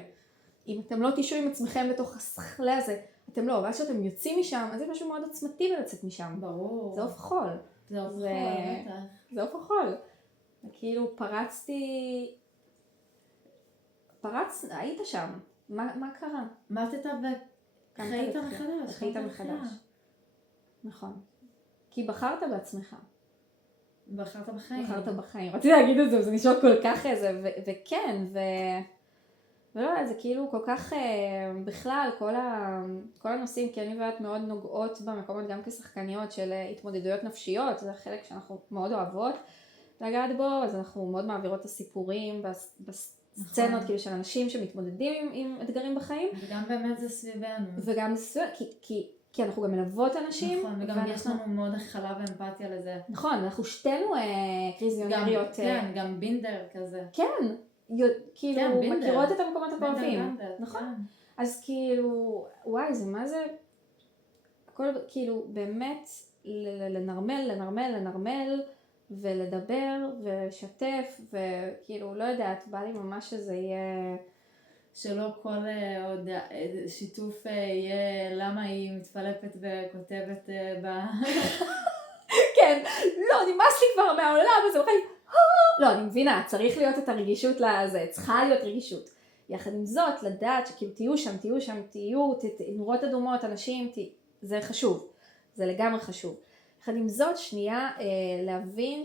אם אתם לא תישאו עם עצמכם בתוך השכלה הזה, אתם לא, ואז שאתם יוצאים משם, אז זה משהו מאוד עצמתי בלצאת משם. ברור. זה עוף חול. זה עוף חול, בטח. זה עוף החול. כאילו היית שם. מה קרה? מתת וחיית מחדש. חיית מחדש. נכון. כי בחרת בעצמך. בחרת בחיים. בחרת בחיים. רציתי להגיד את זה, זה נשמע כל כך איזה, וכן, ולא, זה כאילו כל כך, בכלל, כל הנושאים, כי אני ואת מאוד נוגעות במקומות גם כשחקניות של התמודדויות נפשיות, זה החלק שאנחנו מאוד אוהבות לגעת בו, אז אנחנו מאוד מעבירות את הסיפורים בסצנות כאילו של אנשים שמתמודדים עם אתגרים בחיים. וגם באמת זה סביבנו. וגם זה סביבנו, כי אנחנו גם מלוות אנשים. נכון, וגם יש לנו מאוד הכלה ואמפתיה לזה. נכון, אנחנו שתינו קריזיונריות. כן, גם בינדר כזה. כן, כאילו מכירות את המקומות הכואבים. נכון. אז כאילו, וואי, זה מה זה? הכל כאילו באמת לנרמל ולדבר ולשתף, וכאילו לא יודעת, בא לי ממש שזה יהיה... שלא כל עוד שיתוף יהיה למה היא מתפלפת וכותבת כן, לא, נמאס לי כבר מהעולם הזה, לא, אני מבינה, צריך להיות את הרגישות לזה, צריכה להיות רגישות. יחד עם זאת, לדעת שכאילו תהיו, נורות אדומות, אנשים, זה חשוב, זה לגמרי חשוב. יחד עם זאת, שנייה, להבין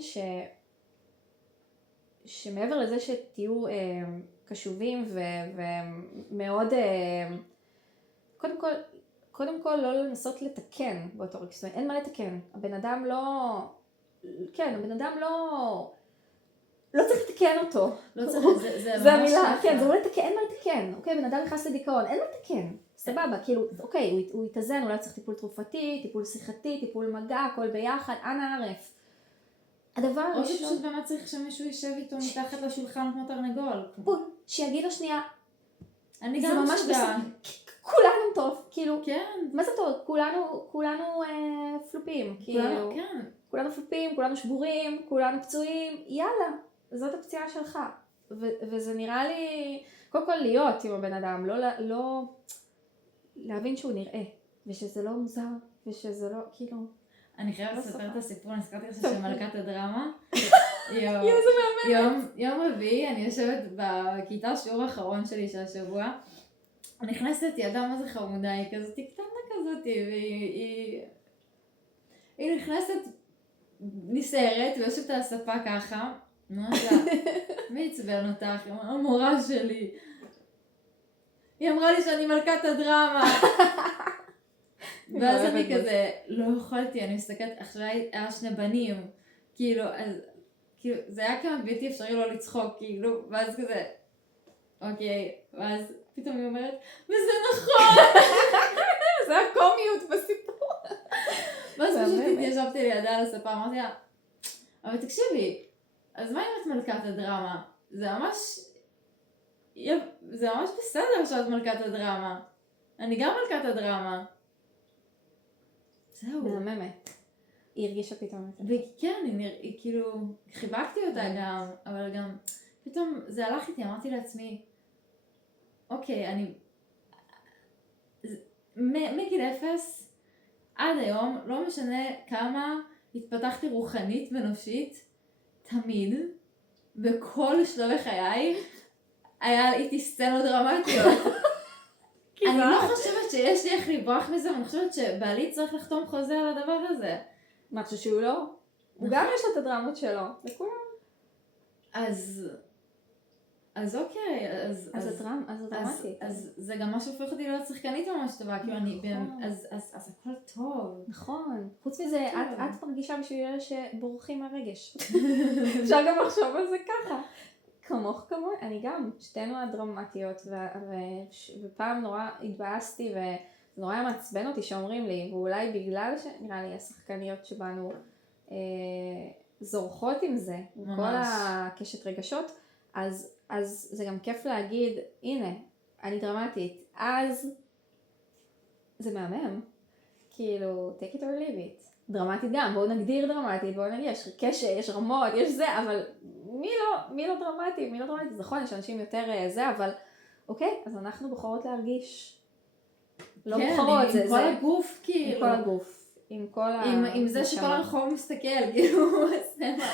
שמעבר לזה שתהיו קשובים ומאוד, קודם כל לא לנסות לתקן באותו רגע, זאת אומרת, אין מה לתקן, הבן אדם לא צריך לתקן אותו. לא צריך, זה המילה, כן, זה לא לתקן, אין מה לתקן, אוקיי, בן אדם נכנס לדיכאון, אין מה לתקן, סבבה, כאילו, אוקיי, הוא יתאזן, אולי צריך טיפול תרופתי, טיפול שיחתי, טיפול מגע, הכל ביחד, אנא ערף. הדבר או שפשוט באמת צריך שמישהו יישב איתו מתחת לשולחן כמו תרנגול. שיגיד לו שנייה, אני גם משוגע. כולנו טוב, כאילו, כן. מה זה טוב? כולנו פלופים, כאילו, כן. כולנו פלופים, כולנו שבורים, כולנו פצועים, יאללה, זאת הפציעה שלך. וזה נראה לי, קודם כל להיות עם הבן אדם, לא להבין שהוא נראה, ושזה לא מוזר, ושזה לא, כאילו... אני חייבת לספר את הסיפור, אני הזכרתי לך של מלכת הדרמה. יום רביעי, אני יושבת בכיתה שיעור האחרון שלי של השבוע, נכנסת ילדה מה זה חמודה, היא כזאת, היא קטנה כזאת, והיא נכנסת נסערת ויושבת על הספה ככה, מי עצבן אותך? המורה שלי. היא אמרה לי שאני מלכת הדרמה. ואז אני כזה, לא יכולתי, אני מסתכלת, עכשיו היה שני בנים, כאילו, זה היה כמה בלתי אפשרי לא לצחוק, כאילו, ואז כזה, אוקיי, ואז פתאום היא אומרת, וזה נכון! זה הקומיות בסיפור. ואז פשוט התיישבתי לידה על הספה, אמרתי לה, אבל תקשיבי, אז מה אם את מלכת הדרמה? זה ממש בסדר שאת מלכת הדרמה. אני גם מלכת הדרמה. זהו. מהממת. היא הרגישה פתאום את זה. וכן, היא כאילו, חיבקתי אותה גם, אבל גם, פתאום זה הלך איתי, אמרתי לעצמי, אוקיי, מגיל 0 עד היום, לא משנה כמה התפתחתי רוחנית ונפשית, תמיד, בכל שלבי חיי, היה איתי סצנות דרמטיות. אני לא חושבת שיש לי איך לברוח מזה, אני חושבת שבעלי צריך לחתום חוזה על הדבר הזה. מה, שהוא לא? הוא גם יש לו את הדרמות שלו, לכולם. אז אוקיי, אז דרמטית. אז זה גם מה שהופך אותי להיות שחקנית ממש טובה, כאילו אני, אז הכל טוב. נכון. חוץ מזה, את מרגישה בשביל אלה שבורחים מהרגש. אפשר גם לחשוב על זה ככה. כמוך, אני גם, שתינו הדרמטיות, ופעם נורא התבאסתי זה נורא מעצבן אותי שאומרים לי, ואולי בגלל שנראה לי השחקניות שבנו זורחות עם זה, עם ממש. כל הקשת רגשות, אז זה גם כיף להגיד, הנה, אני דרמטית, אז זה מהמם, כאילו, take it or leave it. דרמטית גם, בואו נגדיר דרמטית, בואו נגיד, יש קשת, יש רמות, יש זה, אבל מי לא דרמטי? מי לא דרמטי? נכון, יש אנשים יותר זה, אבל אוקיי, אז אנחנו בוחרות להרגיש. לא כן, בוחרות, עם כל הגוף, כאילו. עם כל הגוף. עם כל עם זה שכל הרחוב מסתכל, כאילו, זה מה.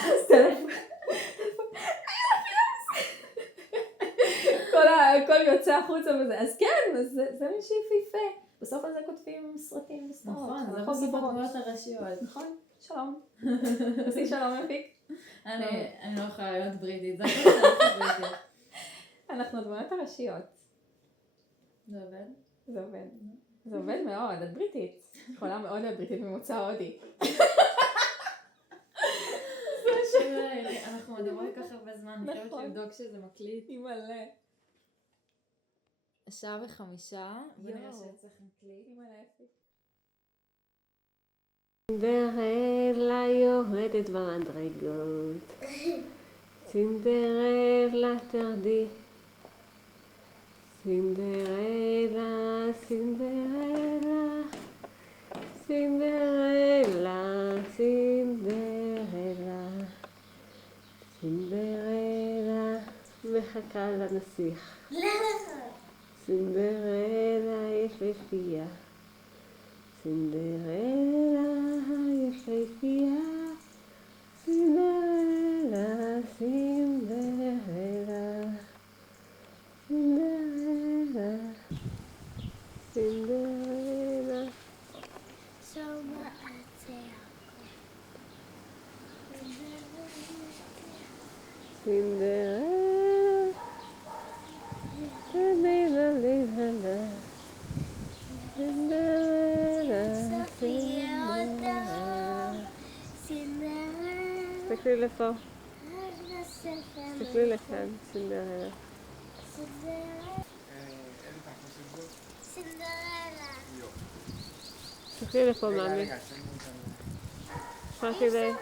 הכל יוצא החוצה וזה, אז כן, זה מי שיפהפה. בסוף על זה כותבים סרטים וסדרות. נכון, זה בסוף הדמויות הראשיות. נכון, שלום. עשי שלום יפיק. אני לא יכולה להיות בריטית, זה לא יכולה בריטית. אנחנו הדמויות הראשיות. זה עובד? זה עובד. זה עובד מאוד, את בריטית. יכולה מאוד להיות בריטית ממוצא הודי. אנחנו מדברות ככה הרבה זמן, אני חושבת לבדוק שזה מקליט. היא מלא. 1:05, ונראה שאצלך מקליט. היא מלא יפיק. סינדרלה יורדת במדרגות, סינדרלה תרדי, סינדרלה, סינדרלה, סינדרלה, סינדרלה, סינדרלה מחכה לנסיך, סינדרלה יפהפייה, סינדרלה יפהפייה, סינדרלה, סינדרלה, סינדרלה, סינדרלה. סינדרלה, סינדרלה, סינדרלה, סינדרלה. תסתכלי לפה, תסתכלי לכאן, סינדרלה. תסתכלי לפה, מאמי. מה כדאי?